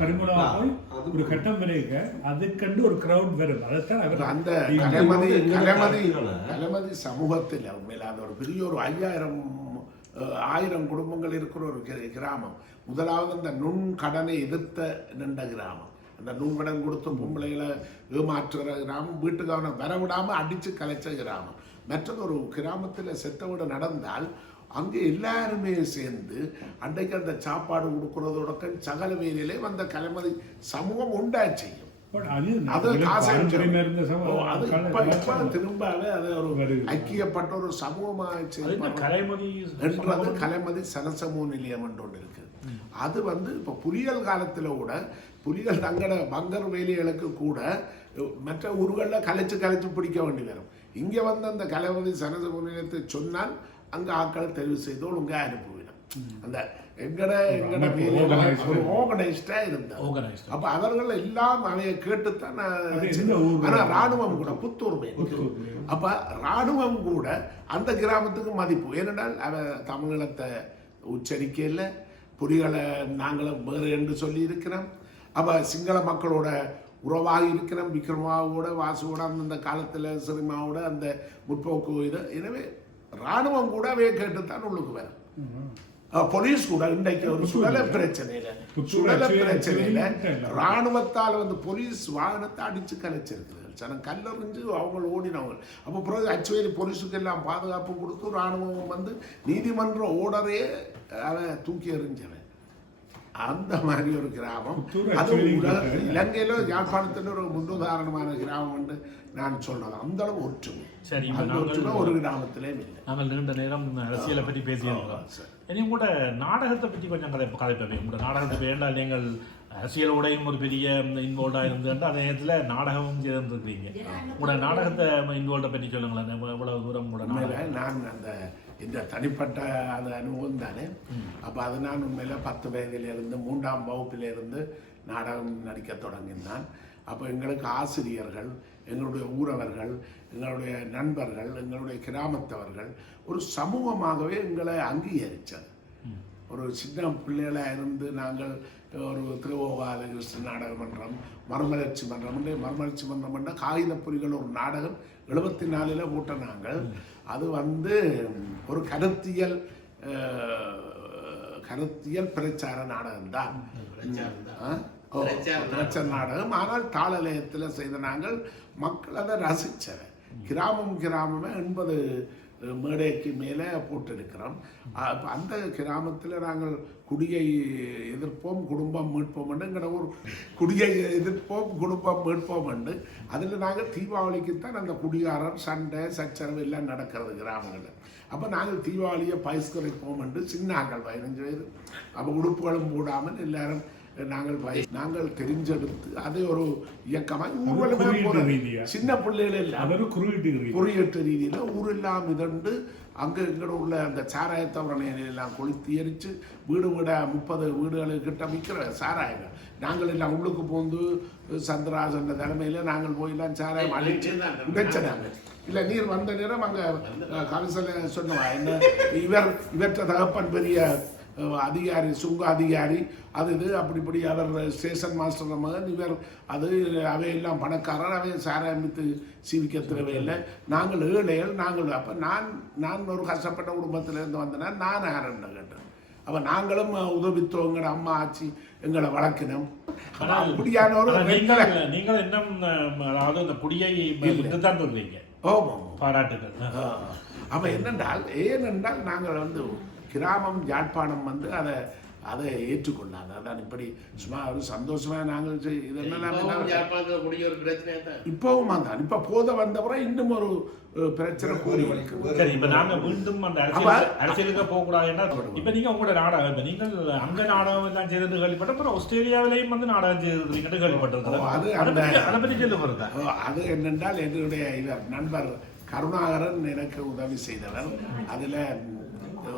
பரிமளமாக போய் ஒரு கட்டம் வரைக்க அதுக்கண்டு ஒரு கிரௌட் வரும். அதைத்தான் அந்த கலைமதி சமூகத்தில் உண்மையில அது ஒரு பெரிய ஒரு 1000 குடும்பங்கள் இருக்கிற ஒரு கிராமம். முதலாவது அந்த நுண்கடனை எதிர்த்த நின்ற கிராமம். அந்த நுண்கடன் கொடுத்து பொம்பளைகளை ஏமாற்றுகிற கிராமம், வீட்டுக்கு அவனை வரவிடாமல் அடித்து கலைச்ச கிராமம். மற்றது ஒரு கிராமத்தில் செத்தவிட நடந்தால் அங்கே எல்லாருமே சேர்ந்து அன்றைக்கு அந்த சாப்பாடு கொடுக்கறதோட சகல வேலையிலே வந்த கலைமதி சமூகம் உண்டாச்சு. அது திரும்பவே அது ஒரு ஐக்கியப்பட்ட ஒரு சமூகமாக கலைமதி சனசமூக நிலையம் என்று ஒன்று இருக்கு. அது வந்து இப்போ புலிகள் காலத்தில் கூட புலிகள் தங்கட பங்கர் வேலைகளுக்கு கூட மற்ற ஊர்களில் கலைச்சு பிடிக்க வேண்டி வரும். இங்கே வந்து அந்த கலைமதி சனசமூக நிலையத்தை சொன்னால் அங்கே ஆக்களை தெரிவு செய்து ஒழுங்க அனுப்புவிடும். அந்த எங்கட ஆர்கனைஸ்டா இருந்தாங்க. அப்ப அவர்கள் எல்லாம் அவைய கேட்டுத்தான். ஆனா ராணுவம் கூட புத்தூர்மை. அப்ப ராணுவம் கூட அந்த கிராமத்துக்கு மதிப்பு. ஏனென்றால் அவ தமிழீழத்தை உச்சரிக்கையில் புலிகளை நாங்களும் வேறு என்று சொல்லி இருக்கிறோம். அப்ப சிங்கள மக்களோட உறவாக இருக்கிறோம். விக்ரமாவோட வாசுவோட அந்த காலத்தில் சினிமாவோட அந்த முற்போக்கு இது. எனவே ராணுவம் கூட அவைய கேட்டுத்தான் உள்ளுக்கு வரும். போலீஸ் கூட இன்றைக்கு ஒரு சுடல பிரச்சனையில ராணுவத்தால் வந்து போலீஸ் வாகனத்தை அடிச்சு கலைச்சிருக்கிறார்கள். ஜனம் கல்லறிஞ்சு அவங்க ஓடினவங்க. அப்போ பிறகு அச்சுவேலி போலீஸுக்கு எல்லாம் பாதுகாப்பு கொடுத்து ராணுவம் வந்து நீதிமன்ற ஓடரே அவன் தூக்கி எறிஞ்சவன். அந்த மாதிரி ஒரு கிராமம். அது இலங்கையில யாழ்ப்பாணத்தில் ஒரு முன்னுதாரணமான கிராமம் என்று நான் சொல்றது. அந்த அளவு ஒற்றுமை. சரி, ஒரு கிராமத்திலே இல்லை. நாங்கள் நீண்ட நேரம் அரசியலை பற்றி பேசியிருக்கோம். இனியும் கூட நாடகத்தை பற்றி கொஞ்சம் கதைப்பவே. உங்களோட நாடகத்தை வேண்டாம், நீங்கள் அரசியலோடையும் ஒரு பெரிய இன்வால்வ்டாக இருந்துட்டு அதே நேரத்தில் நாடகமும் சேர்ந்துருக்கீங்க. உங்களோட நாடகத்தை இன்வால்வ்டை பற்றி சொல்லுங்களேன். எவ்வளவு தூரம் உங்களோட நாடகம்? நான் அந்த இந்த தனிப்பட்ட அந்த அனுபவம் தானே. அப்போ அது நான் உண்மையில் 10 வயதிலிருந்து 3ஆம் வகுப்பிலிருந்து நாடகம் நடிக்க தொடங்கினான். அப்போ எங்களுக்கு ஆசிரியர்கள், எங்களுடைய ஊரவர்கள், எங்களுடைய நண்பர்கள், எங்களுடைய கிராமத்தவர்கள் ஒரு சமூகமாகவே எங்களை அங்கீகரித்தார். ஒரு சின்ன பிள்ளைகளாக இருந்து நாங்கள் ஒரு திருவோபாலகிருஷ்ண நாடக மன்றம், மறுமலர்ச்சி மன்றம், மறுமலர்ச்சி மன்றம் என்ற காகித புலிகள் ஒரு நாடகம் 74 போட்ட நாங்கள். அது வந்து ஒரு கருத்தியல் பிரச்சார நாடகம் தான். பிரச்சார நாடகம். ஆனால் தாளலயத்தில் செய்த நாங்கள் மக்கள் அதை ரசித்தவை. கிராமமே 80 மேடைக்கு மேலே போட்டிருக்கிறோம். அந்த கிராமத்தில் நாங்கள் குடியை எதிர்ப்போம் குடும்பம் மீட்போம் என்கிற ஒரு குடியை எதிர்ப்போம் குடும்பம் மீட்போம் என்று அதில் நாங்கள் தீபாவளிக்குத்தான் அந்த குடிகாரர் சண்டை சச்சரவு எல்லாம் நடக்கிறது கிராமங்களில். அப்போ நாங்கள் தீபாவளியை பயிஸ்கரிப்போம் என்று சின்னாங்கள் 15 வயது அப்போ உடுப்புகளும் போடாமல் எல்லாரும் நாங்கள் தெரிஞ்செடுத்து அதை ஒரு இயக்கமாக ஊர்வலமே சின்ன பிள்ளைகள் எல்லாம் குறியீட்டு ரீதியில் ஊரெல்லாம் இதண்டு அங்கே எங்கட உள்ள அந்த சாராயத்தவரணையெல்லாம் கொளுத்தி எரித்து வீடு வீட 30 வீடுகளுக்கிட்ட விற்கிற சாராயங்கள் நாங்கள் எல்லாம் உள்ளுக்கு போந்து சந்திராசன் தலைமையில் நாங்கள் போயெல்லாம் சாராயம் அழிச்சு உடைச்சதாங்க. இல்லை நீர் வந்த நேரம் அங்கே கவிசலை சொன்னவா என்ன இவற்ற தகப்பன் பெரிய அதிகாரி சுங்க அதிகாரி அது இது அப்படி அவர் ஸ்டேஷன் மாஸ்டர் மகன் இவர் அது அவையெல்லாம் பணக்காரர் அவை சாராயமித்து சீவிக்க தேவையில்லை நாங்கள் ஏழைகள் நாங்கள் அப்போ நான் ஒரு கஷ்டப்பட்ட குடும்பத்திலேருந்து வந்தேன்னா நான் யாருன்னு கேட்டேன். அப்போ நாங்களும் உதவித்தோம் அம்மா ஆச்சி எங்களை வளர்க்கணும். அப்படியான ஒரு நீங்கள் இன்னும் அதாவது அந்த குடியை தான் சொல்றீங்க. பாராட்டுகள். அப்போ ஏனென்றால் நாங்கள் கிராமம் யாழ்ப்பாணம் அதை ஏற்றுக்கொண்டாங்க. அதான் இப்படி சும்மா ஒரு சந்தோஷமா நாங்கள் இப்பவும் தான் இப்ப போத வந்தவரை இன்னும் ஒரு பிரச்சனை கூறி சரி. இப்ப நாங்க மீண்டும் அந்த அரசியலுக்கு போக கூடாதுன்னா இப்ப நீங்க உங்களோட நாடகம் இப்ப நீங்கள் அங்க நாடகம் எல்லாம் செய்து கேள்விப்பட்ட அப்புறம் ஆஸ்திரேலியாவிலையும் நாடகம் செய்து கேள்விப்பட்டிருக்கோம். அதை பற்றி சொல்லுங்க. அது என்னென்றால் என்னுடைய நண்பர் கருணாகரன் எனக்கு உதவி செய்தவர். அதுல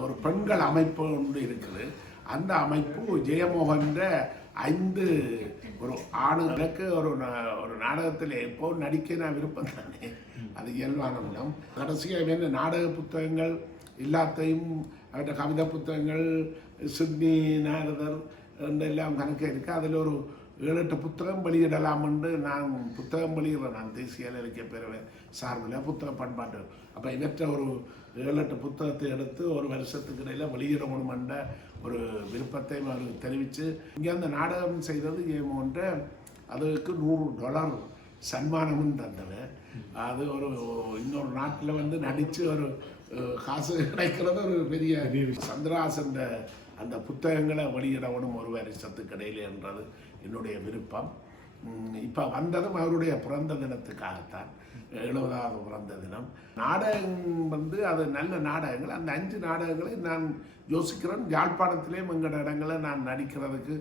ஒரு பெண்கள் அமைப்பு ஒன்று இருக்குது. அந்த அமைப்பு ஜெயமோகன் 5 ஒரு ஆணுகளுக்கு ஒரு நாடகத்தில் எப்போ நடிக்க நான் விருப்பம் தானே, அது இயல்பான விடம். கடைசியாக என்ன நாடக புத்தகங்கள் எல்லாத்தையும் அவற்றை கவிதை புத்தகங்கள் சிட்னி நாரதர் எல்லாம் கணக்கு இருக்குது. அதில் ஒரு 7-8 புத்தகம் வெளியிடலாம் என்று நான் புத்தகம் வெளியிடுறேன். நான் தேசிய இலக்கிய பேரவை சார்பில் புத்தக பண்பாட்டு அப்போ இவற்றை ஒரு 7-8 புத்தகத்தை எடுத்து ஒரு வருஷத்துக்கு இடையில் வெளியிடணும் என்ற ஒரு விருப்பத்தையும் அவருக்கு தெரிவித்து இங்கே அந்த நாடகம் செய்தது ஏமோன்ற அதுக்கு $100 சன்மானமும் தந்தது. அது ஒரு இன்னொரு நாட்டில் நடித்து ஒரு காசு கிடைக்கிறது ஒரு பெரிய சந்திராசன் அந்த புத்தகங்களை வெளியிடணும் ஒரு வருஷத்துக்கு இடையில என்றது என்னுடைய விருப்பம். இப்போ வந்ததும் அவருடைய பிறந்த தினத்துக்காகத்தான், 70வது பிறந்த தினம். நாடகம் அது நல்ல நாடகங்கள். அந்த 5 நாடகங்களை நான் யோசிக்கிறேன். யாழ்ப்பாணத்திலேயும் எங்களோட இடங்களை நான் நடிக்கிறதுக்கு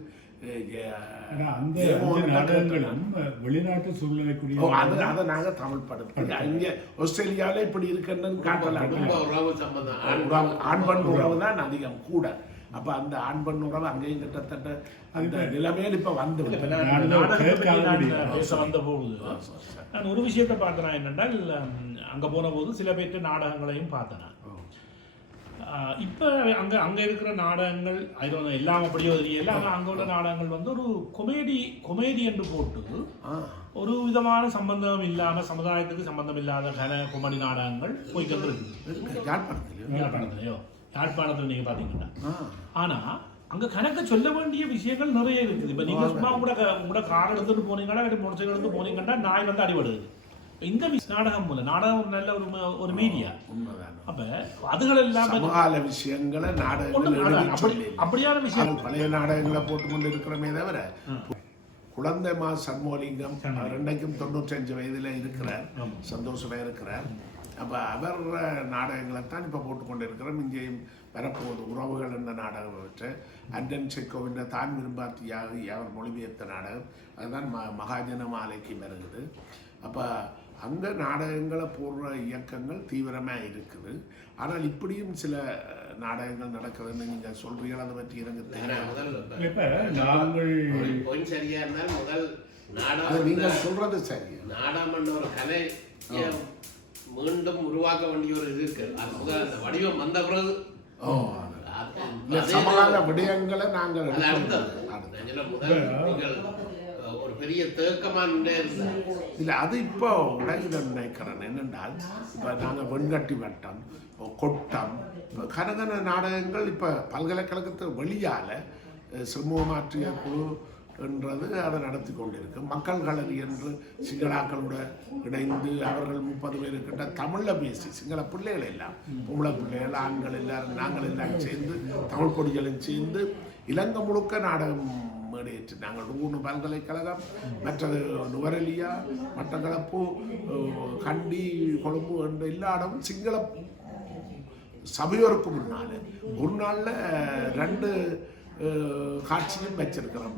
வெளிநாட்டு சூழ்நிலைக்குரிய அதை நாங்கள் தமிழ் படுத்து இங்கே ஆஸ்திரேலியாவில் இப்படி இருக்குன்னு காட்டலாம். ஆண் பெண் உறவு தான் அதிகம் கூட. அப்போ அந்த ஆண் பெண் உறவு அங்கேயும் கிட்டத்தட்ட அந்த நிலைமையில் இப்போ வந்து வந்த போகுது. நான் ஒரு விஷயத்தை பார்த்தேன் என்னென்றால் அங்கே போன போது சில பேருக்கு நாடகங்களையும் பார்த்தேன். இப்போ அங்கே இருக்கிற நாடகங்கள் அது எல்லாம் அப்படியோ தெரியல. ஆனால் அங்கே உள்ள நாடகங்கள் ஒரு கொமேடி என்று போட்டு ஒரு விதமான சம்பந்தம் இல்லாமல் சமுதாயத்துக்கு சம்பந்தம் இல்லாத கொமேடி நாடகங்கள் போய்கிட்டு இருக்குது யாழ்ப்பாணத்தில் நீங்கள் பார்த்தீங்கன்னா. ஆனால் அங்கே கணக்க சொல்ல வேண்டிய விஷயங்கள் நிறைய இருக்குது. இப்போ நீங்கள் சும்மா உங்களோட கார் எடுத்துட்டு போனீங்கன்னா மோட்டர் சைக்கிள் எடுத்து போனீங்கன்னா நாய் அடிபடுது. இந்த நாடகம் போல நாடகம் நல்ல ஒரு மீடியா. அப்ப அதுகள் எல்லாம் விஷயங்களை நாடகங்கள் அப்படியான விஷயம் பழைய நாடகங்களை போட்டுக்கொண்டு இருக்கிறமே தவிர குழந்தை மா சண்முகலிங்கம் 95 வயதில் இருக்கிறார், சந்தோஷமா இருக்கிறார். அப்போ அவர் நாடகங்களைத்தான் இப்போ போட்டுக்கொண்டு இருக்கிறோம். இங்கேயும் வரப்போகுது உறவுகள் என்ற நாடகம் வச்சு அண்டன் செக்கோவின் தான் விரும்பாத்தியாக அவர் மொழிபெயர்த்த நாடகம் அதுதான் மகாஜன மாலைக்கு வருகுது. அப்போ அங்கே நாடகங்களை போடுற இயக்கங்கள் தீவிரமாக இருக்குது. ஆனால் இப்படியும் சில நாடகங்கள் நடக்குதுன்னு நீங்கள் சொல்றீங்க. அதை பற்றி எனக்கு நீங்கள் சொல்றது சரி. நாடகம் ஒரு கலை மீண்டும் உருவாக்க வேண்டிய ஒரு இது இருக்கு. அது முதல் அந்த வடிவம் வந்த பிறகு சமகால விடயங்களை நாங்கள் முதல் நீங்கள் ஒரு பெரிய தேக்கமான இல்லை அது இப்போ உலகில் நினைக்கிறேன். என்னென்றால் இப்போ நாங்கள் வெண்கட்டி வட்டம் கொட்டம் கனகன நாடகங்கள் இப்போ பல்கலைக்கழகத்து வெளியால் சமூகமாற்றிய குழு என்றது அதை நடத்தி கொண்டிருக்கு. மக்கள் களரி என்று சிங்களாக்களோட இணைந்து அவர்கள் 30 பேருக்கிட்ட தமிழில் பேசி சிங்கள பிள்ளைகள் எல்லாம் பொம்பளை பிள்ளைகள் ஆண்கள் எல்லாரும் நாங்கள் எல்லாம் சேர்ந்து தமிழ் கொடிகளும் சேர்ந்து இலங்கை முழுக்க நாடகம் மேடையேற்று நாங்கள் 3 பல்கலைக்கழகம், மற்றது நுவரெலியா, மட்டக்களப்பு, கண்டி, கொழும்பு என்ற எல்லா இடமும் சிங்கள சபையோருக்கு முன்னால் ஒரு நாளில் 2 காட்சியும் வச்சிருக்கிறோம்.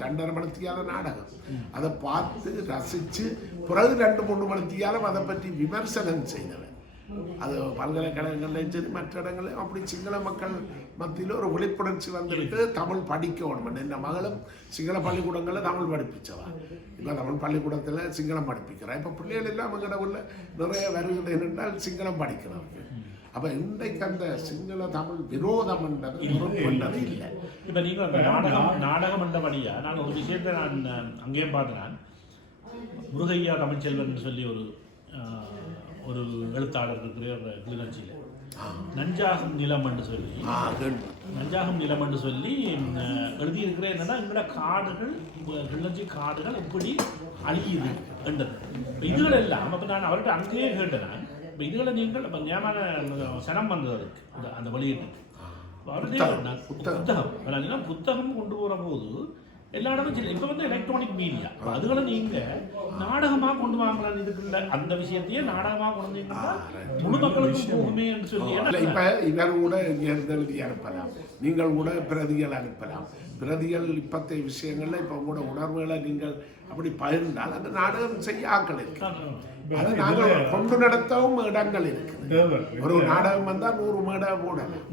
2.5 மணித்தியால நாடகம். அதை பார்த்து ரசித்து பிறகு 2-3 மணித்தியாலும் அதை பற்றி விமர்சனம் செய்தவன். அது பல்கலைக்கழகங்கள்லையும் சரி மற்ற இடங்களையும் அப்படி சிங்கள மக்கள் மத்தியில் ஒரு விழிப்புணர்ச்சி வந்துருக்கு. தமிழ் படிக்கணும். என்ன மகளும் சிங்கள பள்ளிக்கூடங்களில் தமிழ் படிப்பிச்சவா. இப்போ தமிழ் பள்ளிக்கூடத்தில் சிங்களம் படிப்பிக்கிறா. இப்போ பிள்ளைகள் எல்லாம் எங்கட உள்ள நிறைய வருகிறது என்றால் சிங்களம் படிக்கிறாங்க. அப்போ இன்றைக்கு அந்த சிங்கள தமிழ் விரோதம் என்றது இல்லை. இப்போ நீங்கள் நாடகம் என்றபடியா நான் ஒரு விஷயத்தை நான் அங்கேயும் பார்த்தேன். முருகையா தமிழ்ச்செல்வன் சொல்லி ஒரு எழுத்தாளர் இருக்கிற கிளிநொச்சியில் நஞ்சாகும் நிலம் என்று சொல்லி எழுதியிருக்கிற என்னன்னா எங்களோட காடுகள் கிளிநொச்சி காடுகள் எப்படி அழியுது என்றது. இப்போ இதுகள் எல்லாம் அப்போ நான் அவர்கிட்ட அங்கேயே கேட்டேன். இப்போ இதுகளை நீங்கள் இப்போ ஞாபக சனம் வந்தது அதுக்கு அந்த வெளியீட்டுக்கு புத்தகம் கொண்டு போகிற போது எல்லா இடமும் இப்போ எலக்ட்ரானிக் மீடியா அதுகளை நீங்கள் நாடகமாக கொண்டு வாங்கலாம். இதுக்குள்ள அந்த விஷயத்தையே நாடகமாக கொண்டு வந்தீங்கன்னா முழு மக்களுக்கு போகுமே என்று சொல்லி இப்போ இவர் கூட எழுதி அனுப்பலாம், நீங்கள் கூட பிரதிகள் அனுப்பலாம். பிரதிகள் இப்பத்தைய விஷயங்கள்ல இப்போ உங்களோட உணர்வுகளை நீங்கள் அப்படி பகிர்ந்தால் அந்த நாடகம் செய்ய ஆக்கள் இருக்கு. அதை நாங்கள் கொண்டு நடத்தவும் இடங்கள் இருக்கு. ஒரு நாடகம் வந்தால் 100 மேடை போடலாம்.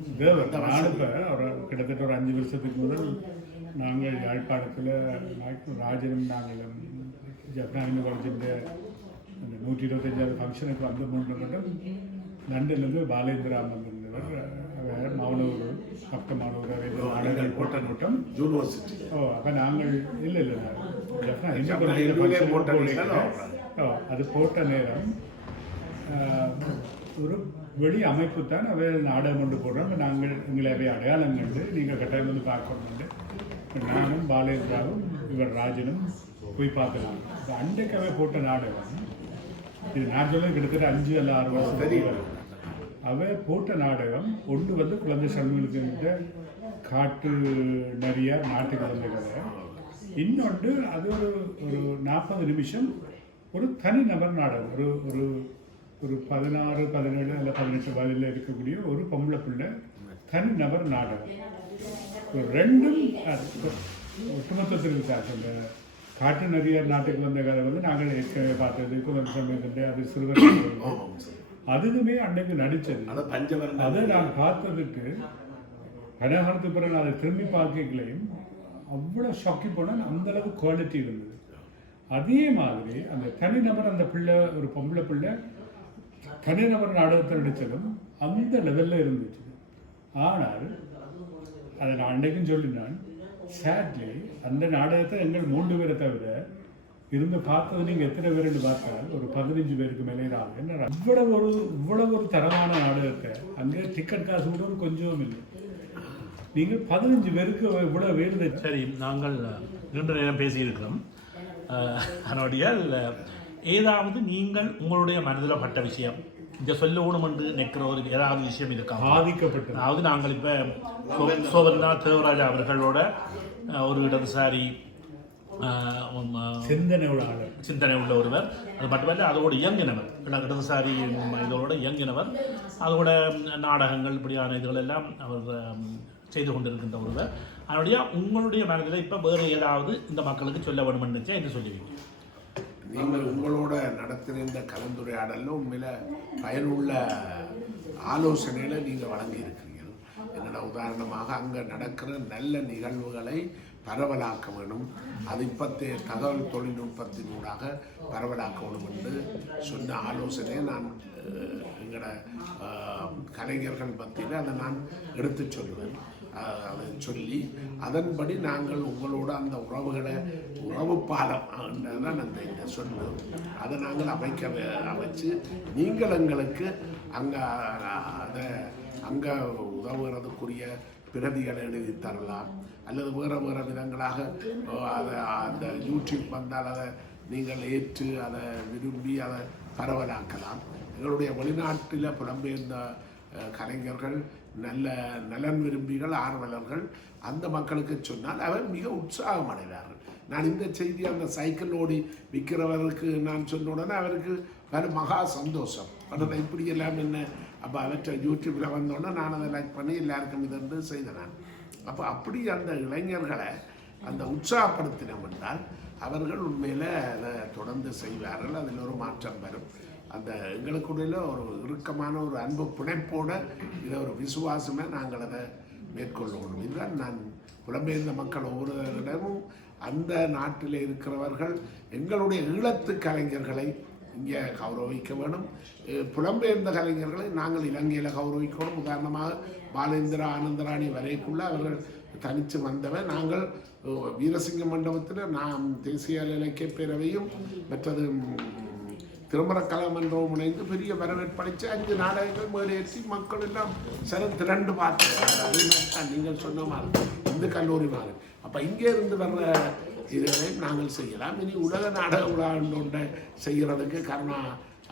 கிட்டத்தட்ட ஒரு 5 வருஷத்துக்கு முதல் நாங்கள் யாழ்ப்பாணத்தில் ராஜனும் நாங்களும் ஜப்னாவின் காலேஜின் அந்த 125வது ஃபங்க்ஷனுக்கு வந்து 3 மட்டும் லண்டன்லேருந்து பாலேந்திராமன் வந்திருந்தவர் மாணவர் பக்க மாணவர் நாடகங்கள் போட்ட மட்டும் யூனிவர்சிட்டி. அப்போ நாங்கள் இல்லை அது போட்ட நேரம் ஒரு வெளி அமைப்பு தான் அவை நாடகம் கொண்டு போடுறோம். நாங்கள் எங்களை அவை அடையாளம் கண்டு நீங்கள் கட்டாயம் வந்து பார்க்கணும். நானும் பாலேந்திராவும் இவர் ராஜனும் போய் பார்க்கலாம். அன்றைக்காவே போட்ட நாடகம் இது நான் சொல்ல கிட்டத்தட்ட 5 அல்ல 6 வருஷம் அவை போட்ட நாடகம். ஒன்று வந்து குழந்தை சண்முகத்துக்கிட்ட காட்டு நிறைய நாட்டுக்கு வந்த கதை. இன்னொன்று அது ஒரு 40 நிமிஷம் ஒரு தனிநபர் நாடகம். ஒரு 16, 17 அல்ல 18 வயதில் இருக்கக்கூடிய ஒரு பொம்பளை பிள்ளை தனிநபர் நாடகம். ரெண்டும் ஒட்டுமொத்தத்தில் அந்த காட்டு நதியார் நாட்டுக்கு வந்த கதை வந்து நாங்கள் ஏற்கனவே பார்த்தது குழந்தை சமயத்திலே அது சிறுவர் அதுவுமே அன்றைக்கு நடித்தது. அதை நான் பார்த்ததுக்கு கனகாலத்துக்கு பிறகு அதை திரும்பி பார்க்கலையும் அவ்வளோ ஷாக்கி போனால் அந்தளவு குவாலிட்டி இருந்தது. அதே மாதிரி அந்த தனிநபர் அந்த பிள்ளை ஒரு பொம்பளை பிள்ளை தனிநபர் நாடகத்தை நடித்ததும் அந்த லெவலில் இருந்துச்சு. ஆனால் அதை நான் அன்றைக்கும் சொல்லினான். சேட்லி அந்த நாடகத்தை எங்கள் 3 பேரை தவிர இருந்து பார்த்தது நீங்கள் எத்தனை பேருன்னு பார்த்தால் ஒரு 15 பேருக்கு மேலே தான். என்ன இவ்வளவு ஒரு தரமான நாடகத்தை அங்கே டிக்கெட் காசு கூட கொஞ்சம் இல்லை. நீங்கள் 15 பேருக்கு இவ்வளோ வேணுது. சரி, நாங்கள் நீண்ட நேரம் பேசியிருக்கிறோம். அதனுடைய ஏதாவது நீங்கள் உங்களுடைய மனதில் பட்ட விஷயம் இந்த சொல்லணும் என்று நினைக்கிற ஒரு ஏதாவது விஷயம் இருக்கா? பாதிக்கப்பட்ட அதாவது நாங்கள் இப்போ சோபந்தா தேவராஜா அவர்களோட ஒரு இடதுசாரி சிந்தனை உள்ள ஒருவர். அது மட்டுமல்ல அதோடு இயங்கினவர், இடதுசாரி இதோட இயங்கினவர். அதோட நாடகங்கள் இப்படியான இதுகள் எல்லாம் அவர் செய்து கொண்டிருக்கின்ற ஒருவர். அதனுடைய உங்களுடைய மனதில் இப்போ வேறு ஏதாவது இந்த மக்களுக்கு சொல்ல வேண்டும் என்று என்று சொல்லுவீங்க? நீங்கள் உங்களோட நடத்துகிற இந்த கலந்துரையாடலில் உண்மையில் பயனுள்ள ஆலோசனைகளை நீங்கள் வழங்கியிருக்கிறீர்கள். என்னென்ன உதாரணமாக அங்கே நடக்கிற நல்ல நிகழ்வுகளை பரவலாக்க வேணும். அது இப்போத்தைய தகவல் தொழில்நுட்பத்தினூடாக பரவலாக்க வேணும் என்று சொன்ன ஆலோசனையை நான் எங்களோட கலைஞர்கள் மத்தியில் அதை நான் எடுத்து சொல்லுவேன். அதை சொல்லி அதன்படி நாங்கள் உங்களோட அந்த உறவு பாலம் தான் அந்த இதை சொன்னோம். அதை நாங்கள் அமைச்சு நீங்கள் எங்களுக்கு அங்கே உதவுகிறதுக்குரிய பிரதிகளை எழுதி தரலாம், அல்லது வேறு விதங்களாக அதை அந்த யூடியூப் வந்தால் அதை நீங்கள் ஏற்று அதை விரும்பி அதை பரவலாக்கலாம். எங்களுடைய வெளிநாட்டில் புலம்பெயர்ந்த கலைஞர்கள், நல்ல நலன் விரும்பிகள், ஆர்வலர்கள் அந்த மக்களுக்கு சொன்னால் அவர் மிக உற்சாகம் அடைவார்கள். நான் இந்த செய்தி அந்த சைக்கிள் ஓடி விற்கிறவருக்கு நான் சொன்ன உடனே அவருக்கு வேறு மகா சந்தோஷம். ஆனால் இப்படியெல்லாம் என்ன, அப்போ அவற்றை யூடியூப்பில் வந்தோடனே நான் அதை லைக் பண்ணி எல்லாருக்கும் இது செய்தேன். அப்போ அப்படி அந்த இளைஞர்களை அந்த உற்சாகப்படுத்தினோம் என்றால் அவர்கள் உண்மையில் அதை தொடர்ந்து செய்வார்கள். அதில் ஒரு மாற்றம் வரும். அந்த எங்களுக்குள்ள ஒரு இறுக்கமான ஒரு அன்பு பிணைப்போட இதை ஒரு விசுவாசமே நாங்கள் அதை மேற்கொள்ளணும். இதுதான் நான் புலம்பெயர்ந்த மக்கள் ஒவ்வொருவரிடமும் அந்த நாட்டில் இருக்கிறவர்கள் எங்களுடைய ஈழத்து கலைஞர்களை இங்கே கௌரவிக்க வேணும். புலம்பெயர்ந்த கலைஞர்களை நாங்கள் இலங்கையில் கௌரவிக்கணும். உதாரணமாக பாலேந்திரா ஆனந்தராணி வரைக்குள்ள அவர்கள் தனித்து வந்தவர். நாங்கள் வீரசிங்க மண்டபத்தில் நாம் தேசிய இலக்கிய பேரவையும் மற்றது திருமண கலாமன்றமும் இணைந்து பெரிய வரவேற்பளித்து 5 நாடகங்கள் மேலேற்றி மக்கள் எல்லாம் திரண்டு பார்த்து நீங்கள் சொன்ன மாதிரி இந்த கல்லூரி மாதிரி. அப்போ இங்கே இருந்து வர்ற இதை நாங்கள் செய்யலாம். இனி உலக நாடக விழா ஒன்றை செய்கிறதுக்கு கருணா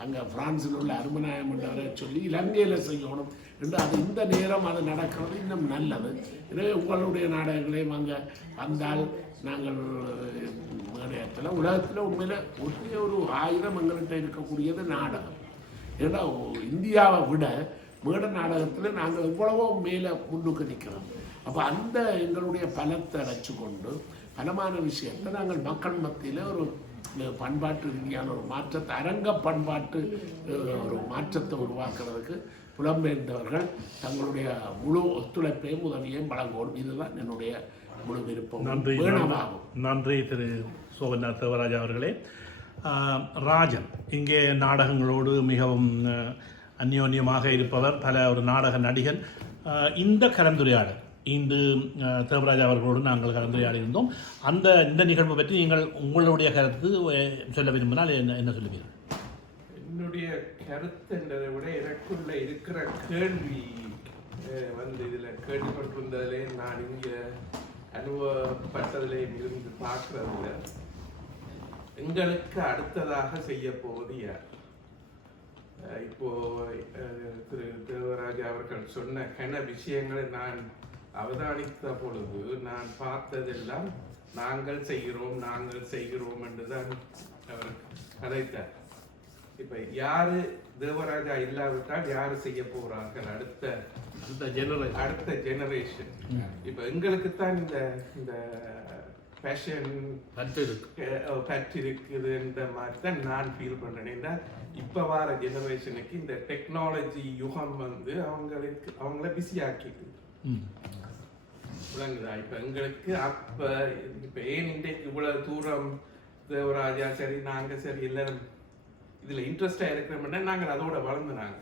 அங்கே பிரான்சில் உள்ள அருமநாயம் என்றவரை சொல்லி இலங்கையில் செய்யணும் என்று அது இந்த நேரம் அது நடக்கிறது இன்னும் நல்லது. எனவே உங்களுடைய நாடகங்களையும் அங்கே வந்தால் நாங்கள் மேடையத்தில் உலகத்தில் உண்மையில் ஒரே ஒரு 1000 எங்கள்கிட்ட இருக்கக்கூடியது நாடகம். ஏன்னா இந்தியாவை விட மேட நாடகத்தில் நாங்கள் எவ்வளவோ மேலே முன்னுக்கு நிற்கிறோம். அப்போ அந்த எங்களுடைய பலத்தை அடைச்சு கொண்டு பலமான விஷயத்தை நாங்கள் மக்கள் மத்தியில் ஒரு பண்பாட்டு ரீதியான ஒரு மாற்றத்தை, அரங்க பண்பாட்டு ஒரு மாற்றத்தை உருவாக்குறதுக்கு புலம்பெயர்ந்தவர்கள் தங்களுடைய முழு ஒத்துழைப்பையும் உதவியையும் வழங்கணும். இதுதான் என்னுடைய முழு விருப்பம். நன்றி திரு சோபநாத் தேவராஜா அவர்களே. ராஜன் இங்கே நாடகங்களோடு மிகவும் அந்யோன்யமாக இருப்பவர், ஒரு நாடக நடிகன். இந்த கலந்துரையாடல் இன்று தேவராஜா அவர்களோடு நாங்கள் கலந்துரையாடியிருந்தோம். இந்த நிகழ்வு பற்றி நீங்கள் உங்களுடைய கருத்து சொல்ல விரும்பினால் என்ன சொல்லுவீர்கள்? என்னுடைய கருத்து என்றதை விட எனக்குள்ள இருக்கிற கேள்வி இதில் கேட்டுக்கொண்டிருந்ததிலே நான் இங்கே அனுபவப்பட்டதிலே இருந்து பார்க்கறதில்ல, எங்களுக்கு அடுத்ததாக செய்ய போவது யார்? இப்போ திரு தேவராஜா அவர்கள் சொன்ன விஷயங்களை நான் அவதானித்த பொழுது நான் பார்த்ததெல்லாம் நாங்கள் செய்கிறோம் என்றுதான் அவர் கதைத்தார். இப்ப யாரு தேவராஜா இல்லாவிட்டால் யாரு செய்ய போறார்கள்? அடுத்த ஜெனரேஷன். இப்ப எங்களுக்குத்தான் இந்த பேஷன் பற்று இருக்குதுன்ற மாதிரி தான் நான் ஃபீல் பண்றேன். இப்ப வர ஜெனரேஷனுக்கு இந்த டெக்னாலஜி யுகம் அவங்கள பிஸி ஆக்கிது. விளங்குதா? இப்ப எங்களுக்கு இப்ப ஏன் இன்றைக்கு இவ்வளவு தூரம் தேவராஜா சரி நாங்க சரி எல்லாரும் இதுல இன்ட்ரெஸ்டா இருக்கிறோம்னா நாங்கள் அதோட வளர்ந்துனாங்க.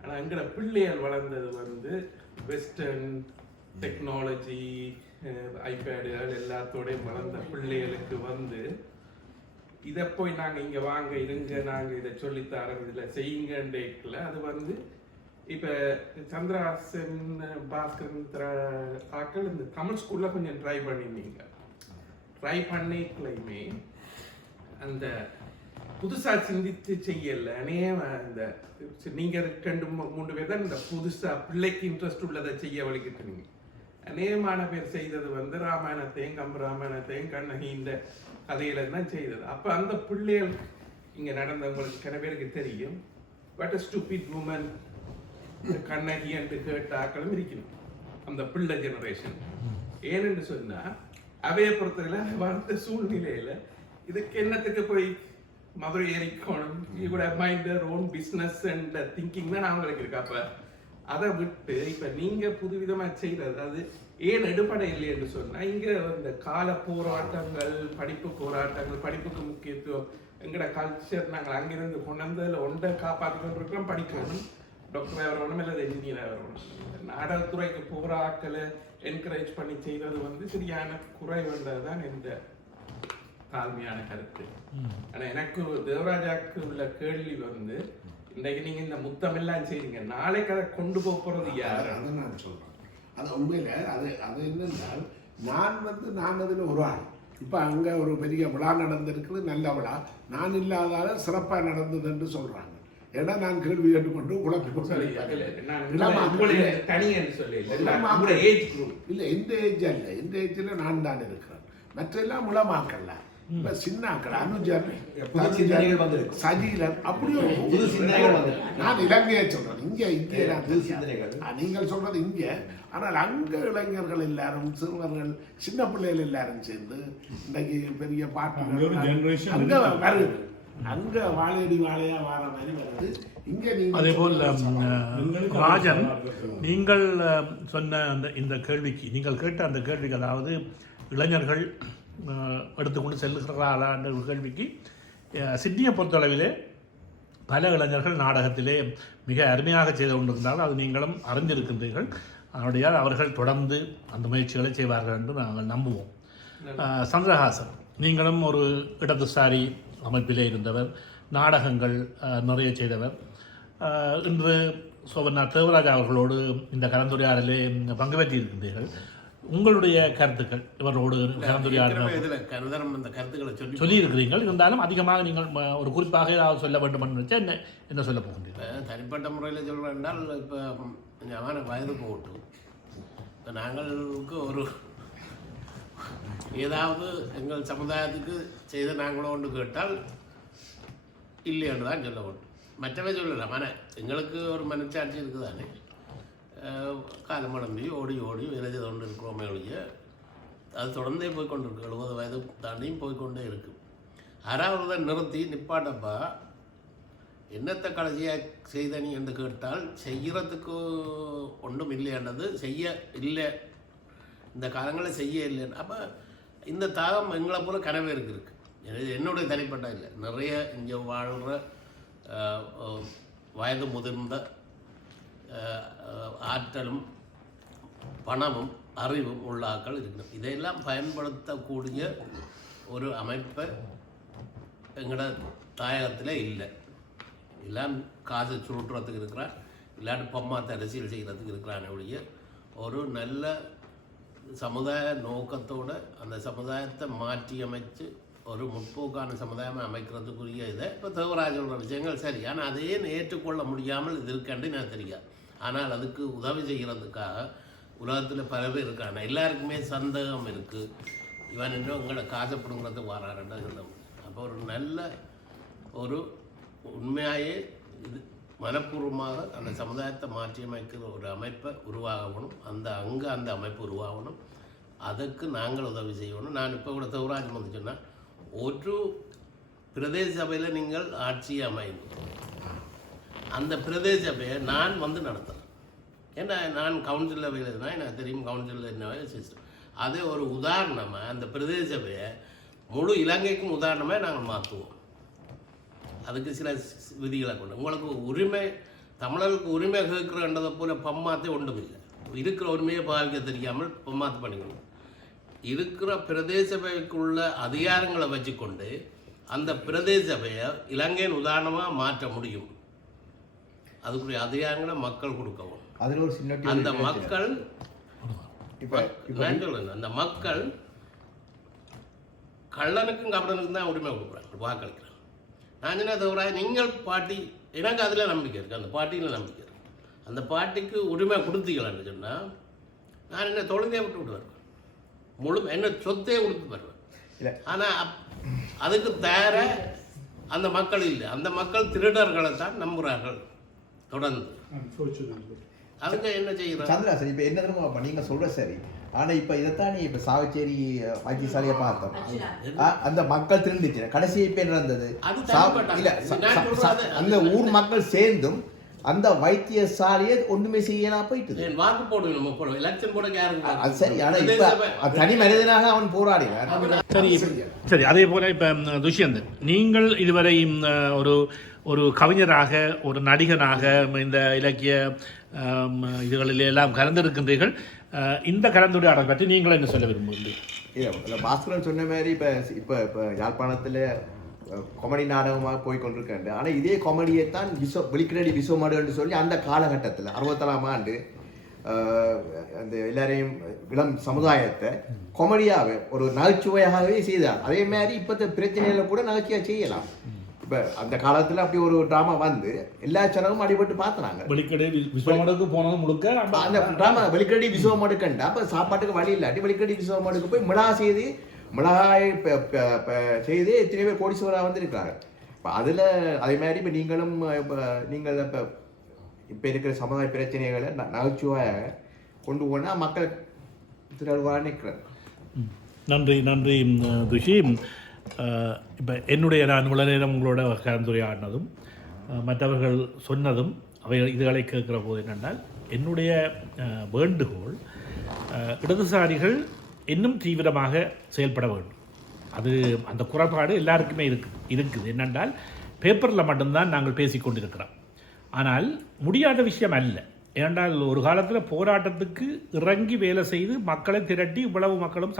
ஆனா எங்களோட பிள்ளைகள் வளர்ந்தது வெஸ்டர்ன் டெக்னாலஜி, ஐபேடுகள் எல்லாத்தோடையும் வளர்ந்த பிள்ளைகளுக்கு இதை போய் நாங்க இங்க வாங்க இருங்க, நாங்க இதை சொல்லித்தரோம், இதுல செய்யுங்கன்றேக்கல அது இப்ப சந்திராசன் பாஸ்கர் ஆக்கள் இந்த தமிழ் ஸ்கூல்ல கொஞ்சம் ட்ரை பண்ணிக்கலையுமே அந்த புதுசா சிந்தித்து செய்யல. இந்த நீங்க 2-3 பேர் தான் இந்த புதுசா பிள்ளைக்கு இன்ட்ரெஸ்ட் உள்ளதை செய்ய வலிக்கிட்டு அநேகமான பேர் செய்தது ராமாயணத்தையும் கம்பராமாயணத்தையும் கண்ணகி இந்த கதையில தான் செய்தது. அப்ப அந்த பிள்ளைகள் இங்க நடந்தவங்களுக்கு சில பேருக்கு தெரியும். பட் ஸ்டூபிட் உமன் கண்ணகி என்று கேட்டாக்களும் இருக்கணும் அந்த பிள்ளை ஜெனரேஷன். ஏனென்று சொன்னா அவைய பொறுத்தவரை வளர்ந்த சூழ்நிலையில இதுக்கு என்னத்துக்கு போய் Madurai ஏறிக்கணும், you would have mind their own business and thinking தான் அவங்களுக்கு இருக்கு. அப்ப அதை விட்டு இப்ப நீங்க புதுவிதமா செய்யறது அது ஏன் எடுபடை இல்லை என்று சொன்னா இங்க இந்த கால போராட்டங்கள், படிப்புக்கு முக்கியத்துவம், எங்கட கல்ச்சர் நாங்கள் அங்கிருந்து கொண்டதுல ஒன்றை காப்பாற்றிக்கொண்டு இருக்கிறோம். படிக்கணும், டாக்டர் ஆகணும் அல்லது என்ஜினியர் ஆகணும். நாடகத்துறைக்கு போகிற ஆக்களை என்கரேஜ் பண்ணி செய்வது சரியான குறைவுன்றதுதான் இந்த தாழ்மையான கருத்து. ஆனா எனக்கு தேவராஜாக்கு உள்ள கேள்வி இன்றைக்கு நீங்க இந்த முத்தம் எல்லாம் செய்றீங்க, நாளைக்கு அதை கொண்டு போறது யாரு? நான் சொல்றேன். அது உண்மையில் அது என்னென்றால் நான் அதில் ஒரு ஆள். இப்போ அங்கே ஒரு பெரிய விழா நடந்திருக்குது, நல்ல விழா. நான் இல்லாதால சிறப்பாக நடந்தது என்று சொல்கிறாங்க. ஏன்னா நான் கேள்வி கேட்டுக்கொண்டு குழப்பி கொண்டு இல்லை, இந்த ஏஜ் அல்ல, இந்த ஏஜில் நான் தான் இருக்கிறேன். மற்றெல்லாம் இளமாக்கல்ல, இப்போ சின்னாக்கள் அனுஜர் சஜீலன் அப்படியே நான் இலங்கையை சொல்றேன். இங்கே நீங்கள் சொல்றது இங்கே, ஆனால் அங்கே இளைஞர்கள் எல்லாரும், சிறுவர்கள், சின்ன பிள்ளைகள் எல்லாரும் சேர்ந்து இன்றைக்கு பெரிய பாட்டு அங்கே வருது. அங்க வாழையடி வாழையா வார மாதிரி வருது. இங்க அதேபோல் ராஜன், நீங்கள் சொன்ன இந்த கேள்விக்கு, நீங்கள் கேட்ட அந்த கேள்விக்கு, அதாவது இளைஞர்கள் எடுத்துக்கொண்டு செல்லுகிறாளா என்ற ஒரு கேள்விக்கு, சிட்னியை பொறுத்தளவிலே பல இளைஞர்கள் நாடகத்திலே மிக அருமையாக செய்து கொண்டிருந்தாலும் அது நீங்களும் அறிந்திருக்கின்றீர்கள். அதனுடைய அவர்கள் தொடர்ந்து அந்த முயற்சிகளை செய்வார்கள் என்று நாங்கள் நம்புவோம். சந்திரஹாசன், நீங்களும் ஒரு இடதுசாரி அமைப்பிலே இருந்தவர், நாடகங்கள் நிறைய செய்தவர். இன்று சோபநாத் தேவராஜ் அவர்களோடு இந்த கலந்துரையாடலே பங்கு பெற்றி இருக்கின்றீர்கள். உங்களுடைய கருத்துக்கள் இவரோடு கலந்துரையாடல் சொல்லி இருக்கிறீர்கள். இருந்தாலும் அதிகமாக நீங்கள் ஒரு குறிப்பாக ஏதாவது சொல்ல வேண்டும் என்று நினைச்சா என்ன சொல்ல போகின்றீர்கள்? தனிப்பட்ட முறையில் சொல்கிறேன் என்றால், இப்போ ஞான வயது போட்டு இப்போ நாங்களுக்கு ஒரு ஏதாவது எங்கள் சமுதாயத்துக்கு செய்த நாங்களோ ஒன்று கேட்டால் இல்லை என்று தான் சொல்ல வேண்டும். மற்றவை சொல்லலாம். ஆனால் எங்களுக்கு ஒரு மனச்சாட்சி இருக்குதானே, காலம் மடம்பி ஓடி வேலை செய்து கொண்டு இருக்கிறோமே ஒழிய அது தொடர்ந்தே போய்கொண்டிருக்கு. 70 வயது தாண்டியும் போய்கொண்டே இருக்குது. யாராவது நிறுத்தி நிப்பாட்டப்பா என்னத்தை கடைசியாக செய்த நீ என்று கேட்டால் செய்கிறதுக்கு ஒன்றும் இல்லையானது, செய்ய இல்லை, இந்த காலங்களில் செய்ய இல்லைன்னு. அப்போ இந்த தாகம் எங்களை போல கனவேருக்கு இருக்குது. என்னுடைய தனிப்பட்ட இல்லை, நிறைய இங்கே வாழ்கிற வயது முதிர்ந்த ஆற்றலும் பணமும் அறிவும் உள்ள ஆட்கள் இருக்கணும். இதையெல்லாம் பயன்படுத்தக்கூடிய ஒரு அமைப்பை எங்களோட தாயகத்தில் இல்லை. எல்லாம் காசு சுருட்டுறதுக்கு இருக்கிறான், இல்லாட்டி பொம்மாத்த அரசியல் செய்கிறதுக்கு இருக்கிறான் ஒழிய ஒரு நல்ல சமுதாய நோக்கத்தோடு அந்த சமுதாயத்தை மாற்றி அமைச்சு ஒரு முற்போக்கான சமுதாயமாக அமைக்கிறதுக்குரிய இதை இப்போ தேவராஜோட விஷயங்கள் சரி. ஆனால் அதையே ஏற்றுக்கொள்ள முடியாமல் இது இருக்கண்டு எனக்கு தெரியாது. ஆனால் அதுக்கு உதவி செய்கிறதுக்காக உலகத்தில் பல பேர் இருக்காங்க. எல்லாருக்குமே சந்தேகம் இருக்குது, இவன் இன்னும் உங்களை காசப்படுங்கிறது வராருன்ற சொல்ல. அப்போ ஒரு நல்ல ஒரு உண்மையாயே இது மனப்பூர்வமாக அந்த சமுதாயத்தை மாற்றியமைக்கிற ஒரு அமைப்பை உருவாகணும். அந்த அமைப்பு உருவாகணும். அதுக்கு நாங்கள் உதவி செய்யணும். நான் இப்போ கூட தேவராஜ் வந்து சொன்னால், ஒரு பிரதேச சபையில் நீங்கள் ஆட்சியை அமையணும். அந்த பிரதேச சபையை நான் வந்து நடத்துகிறேன். ஏன்னா நான் கவுன்சிலில் வேலைனா எனக்கு தெரியும் கவுன்சிலில் என்ன சிஸ்டம். அதே ஒரு உதாரணமாக அந்த பிரதேச சபையை முழு இலங்கைக்கும் உதாரணமாக நாங்கள் மாற்றுவோம். அதுக்கு சில விதிகளை கொண்டு உங்களுக்கு உரிமை, தமிழர்களுக்கு உரிமை கேட்குறன்றதை போல பம்மாத்தே ஒன்றும் இல்லை. இருக்கிற உரிமையை பாவிக்க தெரியாமல் பம்மாத்து பண்ணிக்கணும். இருக்கிற பிரதேச சபைக்குள்ள அதிகாரங்களை வச்சுக்கொண்டு அந்த பிரதேச சபையை இலங்கையின் உதாரணமாக மாற்ற முடியும். அதுக்குரிய அதிகாரங்களை மக்கள் கொடுக்கவும், அதில் ஒரு சின்ன அந்த மக்கள் அந்த மக்கள் கள்ளனுக்கும் கபடனுக்கும் தான் உரிமை கொடுக்குறாங்க, வாக்களிக்கிறாங்க. நான் என்ன தவிர நீங்கள் பார்ட்டி, எனக்கு அதில் நம்பிக்கை இருக்குது, அந்த பார்ட்டியில் நம்பிக்கை இருக்குது. அந்த பார்ட்டிக்கு உரிமை கொடுத்தீங்களான்னு சொன்னால் நான் என்ன தொழுந்தே விட்டு வருவேன், என்ன சொத்தே கொடுத்து வருவேன். ஆனால் அதுக்கு தயார அந்த மக்கள் இல்லை. அந்த மக்கள் திருடர்களை தான் நம்புகிறார்கள் தொடர்ந்து. அதுக்கு என்ன செய்யறாங்க சந்திரா சார்? இப்போ என்ன தெரியுமா நீங்கள் சொல்கிற சரி, ஆனால் இப்போ இதைத்தான் இப்போ சாவச்சேரி வைத்தியசாலையை பார்த்தோம். அந்த மக்கள் திருந்துச்சு கடைசி இப்போ என்ன இருந்தது இல்லை, அந்த ஊர் மக்கள் சேர்ந்தும் அந்த வைத்தியசாலையை ஒன்றுமே செய்யலாம் போயிட்டு வாக்கு போடுவோம், எலெக்ஷன் போட அது சரி. ஆனால் இப்போ தனி மனிதனாக அவன் போராடினான். சரி. அதே போல இப்போ துஷ்யந்தன், நீங்கள் இதுவரை ஒரு கவிஞராக, ஒரு நடிகனாக இந்த இலக்கிய இதுகளில் எல்லாம் கலந்திருக்கின்றீர்கள். இந்த கலந்துரையாடல் பற்றி நீங்கள் என்ன சொல்ல விரும்புகிறீர்கள்? பாஸ்கரன் சொன்ன மாதிரி இப்போ யாழ்ப்பாணத்தில் காமெடி நாடகமாக போய் கொண்டிருக்கேன். ஆனால் இதே காமெடியை தான் வெளிக்கிரடி விஸ்வமாடு என்று சொல்லி அந்த காலகட்டத்தில் 67ஆம் ஆண்டு அந்த எல்லாரையும் இளம் சமுதாயத்தை காமெடியாகவே ஒரு நகைச்சுவையாகவே செய்தார். அதே மாதிரி இப்போத்த பிரச்சனைகளை கூட நகைச்சுவையாக செய்யலாம். இப்போ அந்த காலத்தில் அப்படி ஒரு ட்ராமா வந்து எல்லா சேனலும் அடிபட்டு பார்த்துனாங்க. வெளிக்கடை விஸ்வமடுக்கு போனது முழுக்க அந்த ட்ராமா வெளிக்கடி விசுவமடுக்கண்டா அப்போ சாப்பாட்டுக்கு வழி இல்லாட்டி வெளிக்கடி விசுவமடுக்கு போய் மிளகாய் செய்து எத்தனை பேர் கோடீஸ்வரா வந்துருக்காங்க. இப்போ அதில் அதே மாதிரி இப்போ நீங்களும் நீங்கள் இப்போ இருக்கிற சமுதாய பிரச்சனைகளை நகைச்சுவாக கொண்டு போனால் மக்கள் திரள்வான்னு நிற்கிறேன். நன்றி நன்றி துஷி. இப்போ என்னுடைய நான் இவ்வளோ நேரம் உங்களோட கலந்துரையாடினதும் மற்றவர்கள் சொன்னதும் இதுகளை கேட்குற போது என்னென்னால் என்னுடைய வேண்டுகோள் இடதுசாரிகள் இன்னும் தீவிரமாக செயல்பட வேண்டும். அது அந்த குறைபாடு எல்லாருக்குமே இருக்குது. என்னென்றால் பேப்பரில் மட்டும்தான் நாங்கள் பேசிக்கொண்டிருக்கிறோம். ஆனால் முடியாத விஷயம் அல்ல. ஏனென்றால் ஒரு காலத்தில் போராட்டத்துக்கு இறங்கி வேலை செய்து மக்களை திரட்டி இவ்வளவு மக்களும்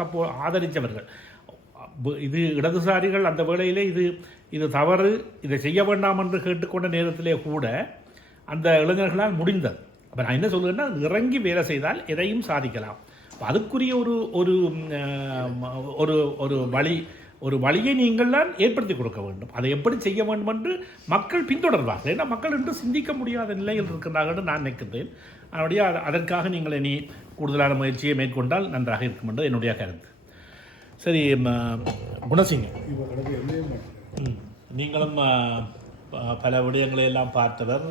ஆதரித்தவர்கள். இது இடதுசாரிகள் அந்த வேளையிலே இது தவறு, இதை செய்ய வேண்டாம் என்று கேட்டுக்கொண்ட நேரத்திலே கூட அந்த இளைஞர்களால் முடிந்தது. அப்போ நான் என்ன சொல்லுவேன்னா, இறங்கி வேலை செய்தால் எதையும் சாதிக்கலாம். அதுக்குரிய ஒரு வழியை நீங்கள் தான் ஏற்படுத்தி கொடுக்க வேண்டும். அதை எப்படி செய்ய வேண்டும் என்று மக்கள் பின்தொடர்வார்கள். ஏன்னா மக்கள் என்று சிந்திக்க முடியாத நிலையில் இருக்கிறார்கள் என்று நான் நினைக்கின்றேன். அதனுடைய அதற்காக நீங்கள் இனி கூடுதலான முயற்சியை மேற்கொண்டால் நன்றாக இருக்கும் என்று என்னுடைய கருத்து. சரி குணசிங்கம், நீங்களும் பல விடயங்களை எல்லாம் பார்த்தவர்,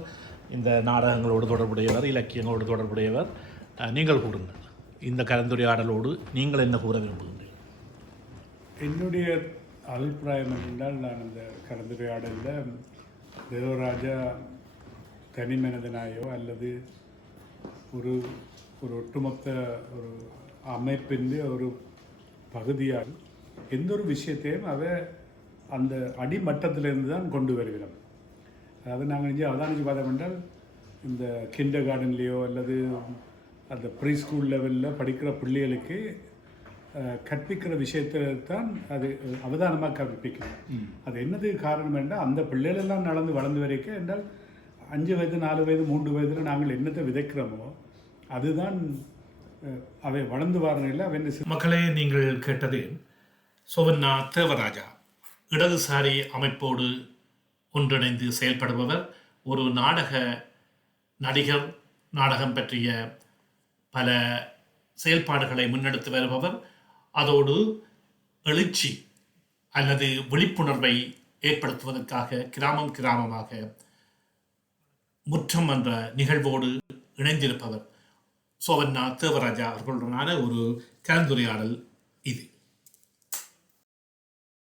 இந்த நாடகங்களோடு தொடர்புடையவர், இலக்கியங்களோடு தொடர்புடையவர். நீங்கள் கூறுங்கள், இந்த கலந்துரையாடலோடு நீங்கள் என்ன கூற விரும்புகின்றீர்கள்? என்னுடைய அபிப்பிராயம் என்றால், நான் இந்த கலந்துரையாடலில் தேவராஜா தனி மனிதனாயோ அல்லது ஒரு ஒட்டுமொத்த ஒரு அமைப்பின் ஒரு பகுதியாக எந்த ஒரு விஷயத்தையும் அந்த அடிமட்டத்திலிருந்து தான் கொண்டு வருகிறோம். அதாவது நாங்கள் அவதானிச்சு பார்த்தோம் என்றால், இந்த கிண்டர் கார்டன்லேயோ அல்லது அந்த ப்ரீ ஸ்கூல் லெவலில் படிக்கிற பிள்ளைகளுக்கு கற்பிக்கிற விஷயத்தில் தான் அது அவதானமாக கற்பிக்கணும். அது என்னது காரணம் என்றால், அந்த பிள்ளைகளெல்லாம் வளர்ந்து வரைக்கும் என்றால் 5 வயது 4 வயது 3 வயதில் நாங்கள் என்னத்தை விதைக்கிறோமோ அதுதான் அவை வளர்ந்து வாரணில் அவை. மக்களே, நீங்கள் கேட்டது சோவண்ணா தேவராஜா, இடதுசாரி அமைப்போடு ஒன்றிணைந்து செயல்படுபவர், ஒரு நாடக நடிகர், நாடகம் பற்றிய பல செயல்பாடுகளை முன்னெடுத்து வருபவர், அதோடு எழுச்சி அல்லது விழிப்புணர்வை ஏற்படுத்துவதற்காக கிராமமாக முற்றம் என்ற நிகழ்வோடு இணைந்திருப்பவர் சோவண்ணா தேவராஜா அவர்களுடனான ஒரு கலந்துரையாடல்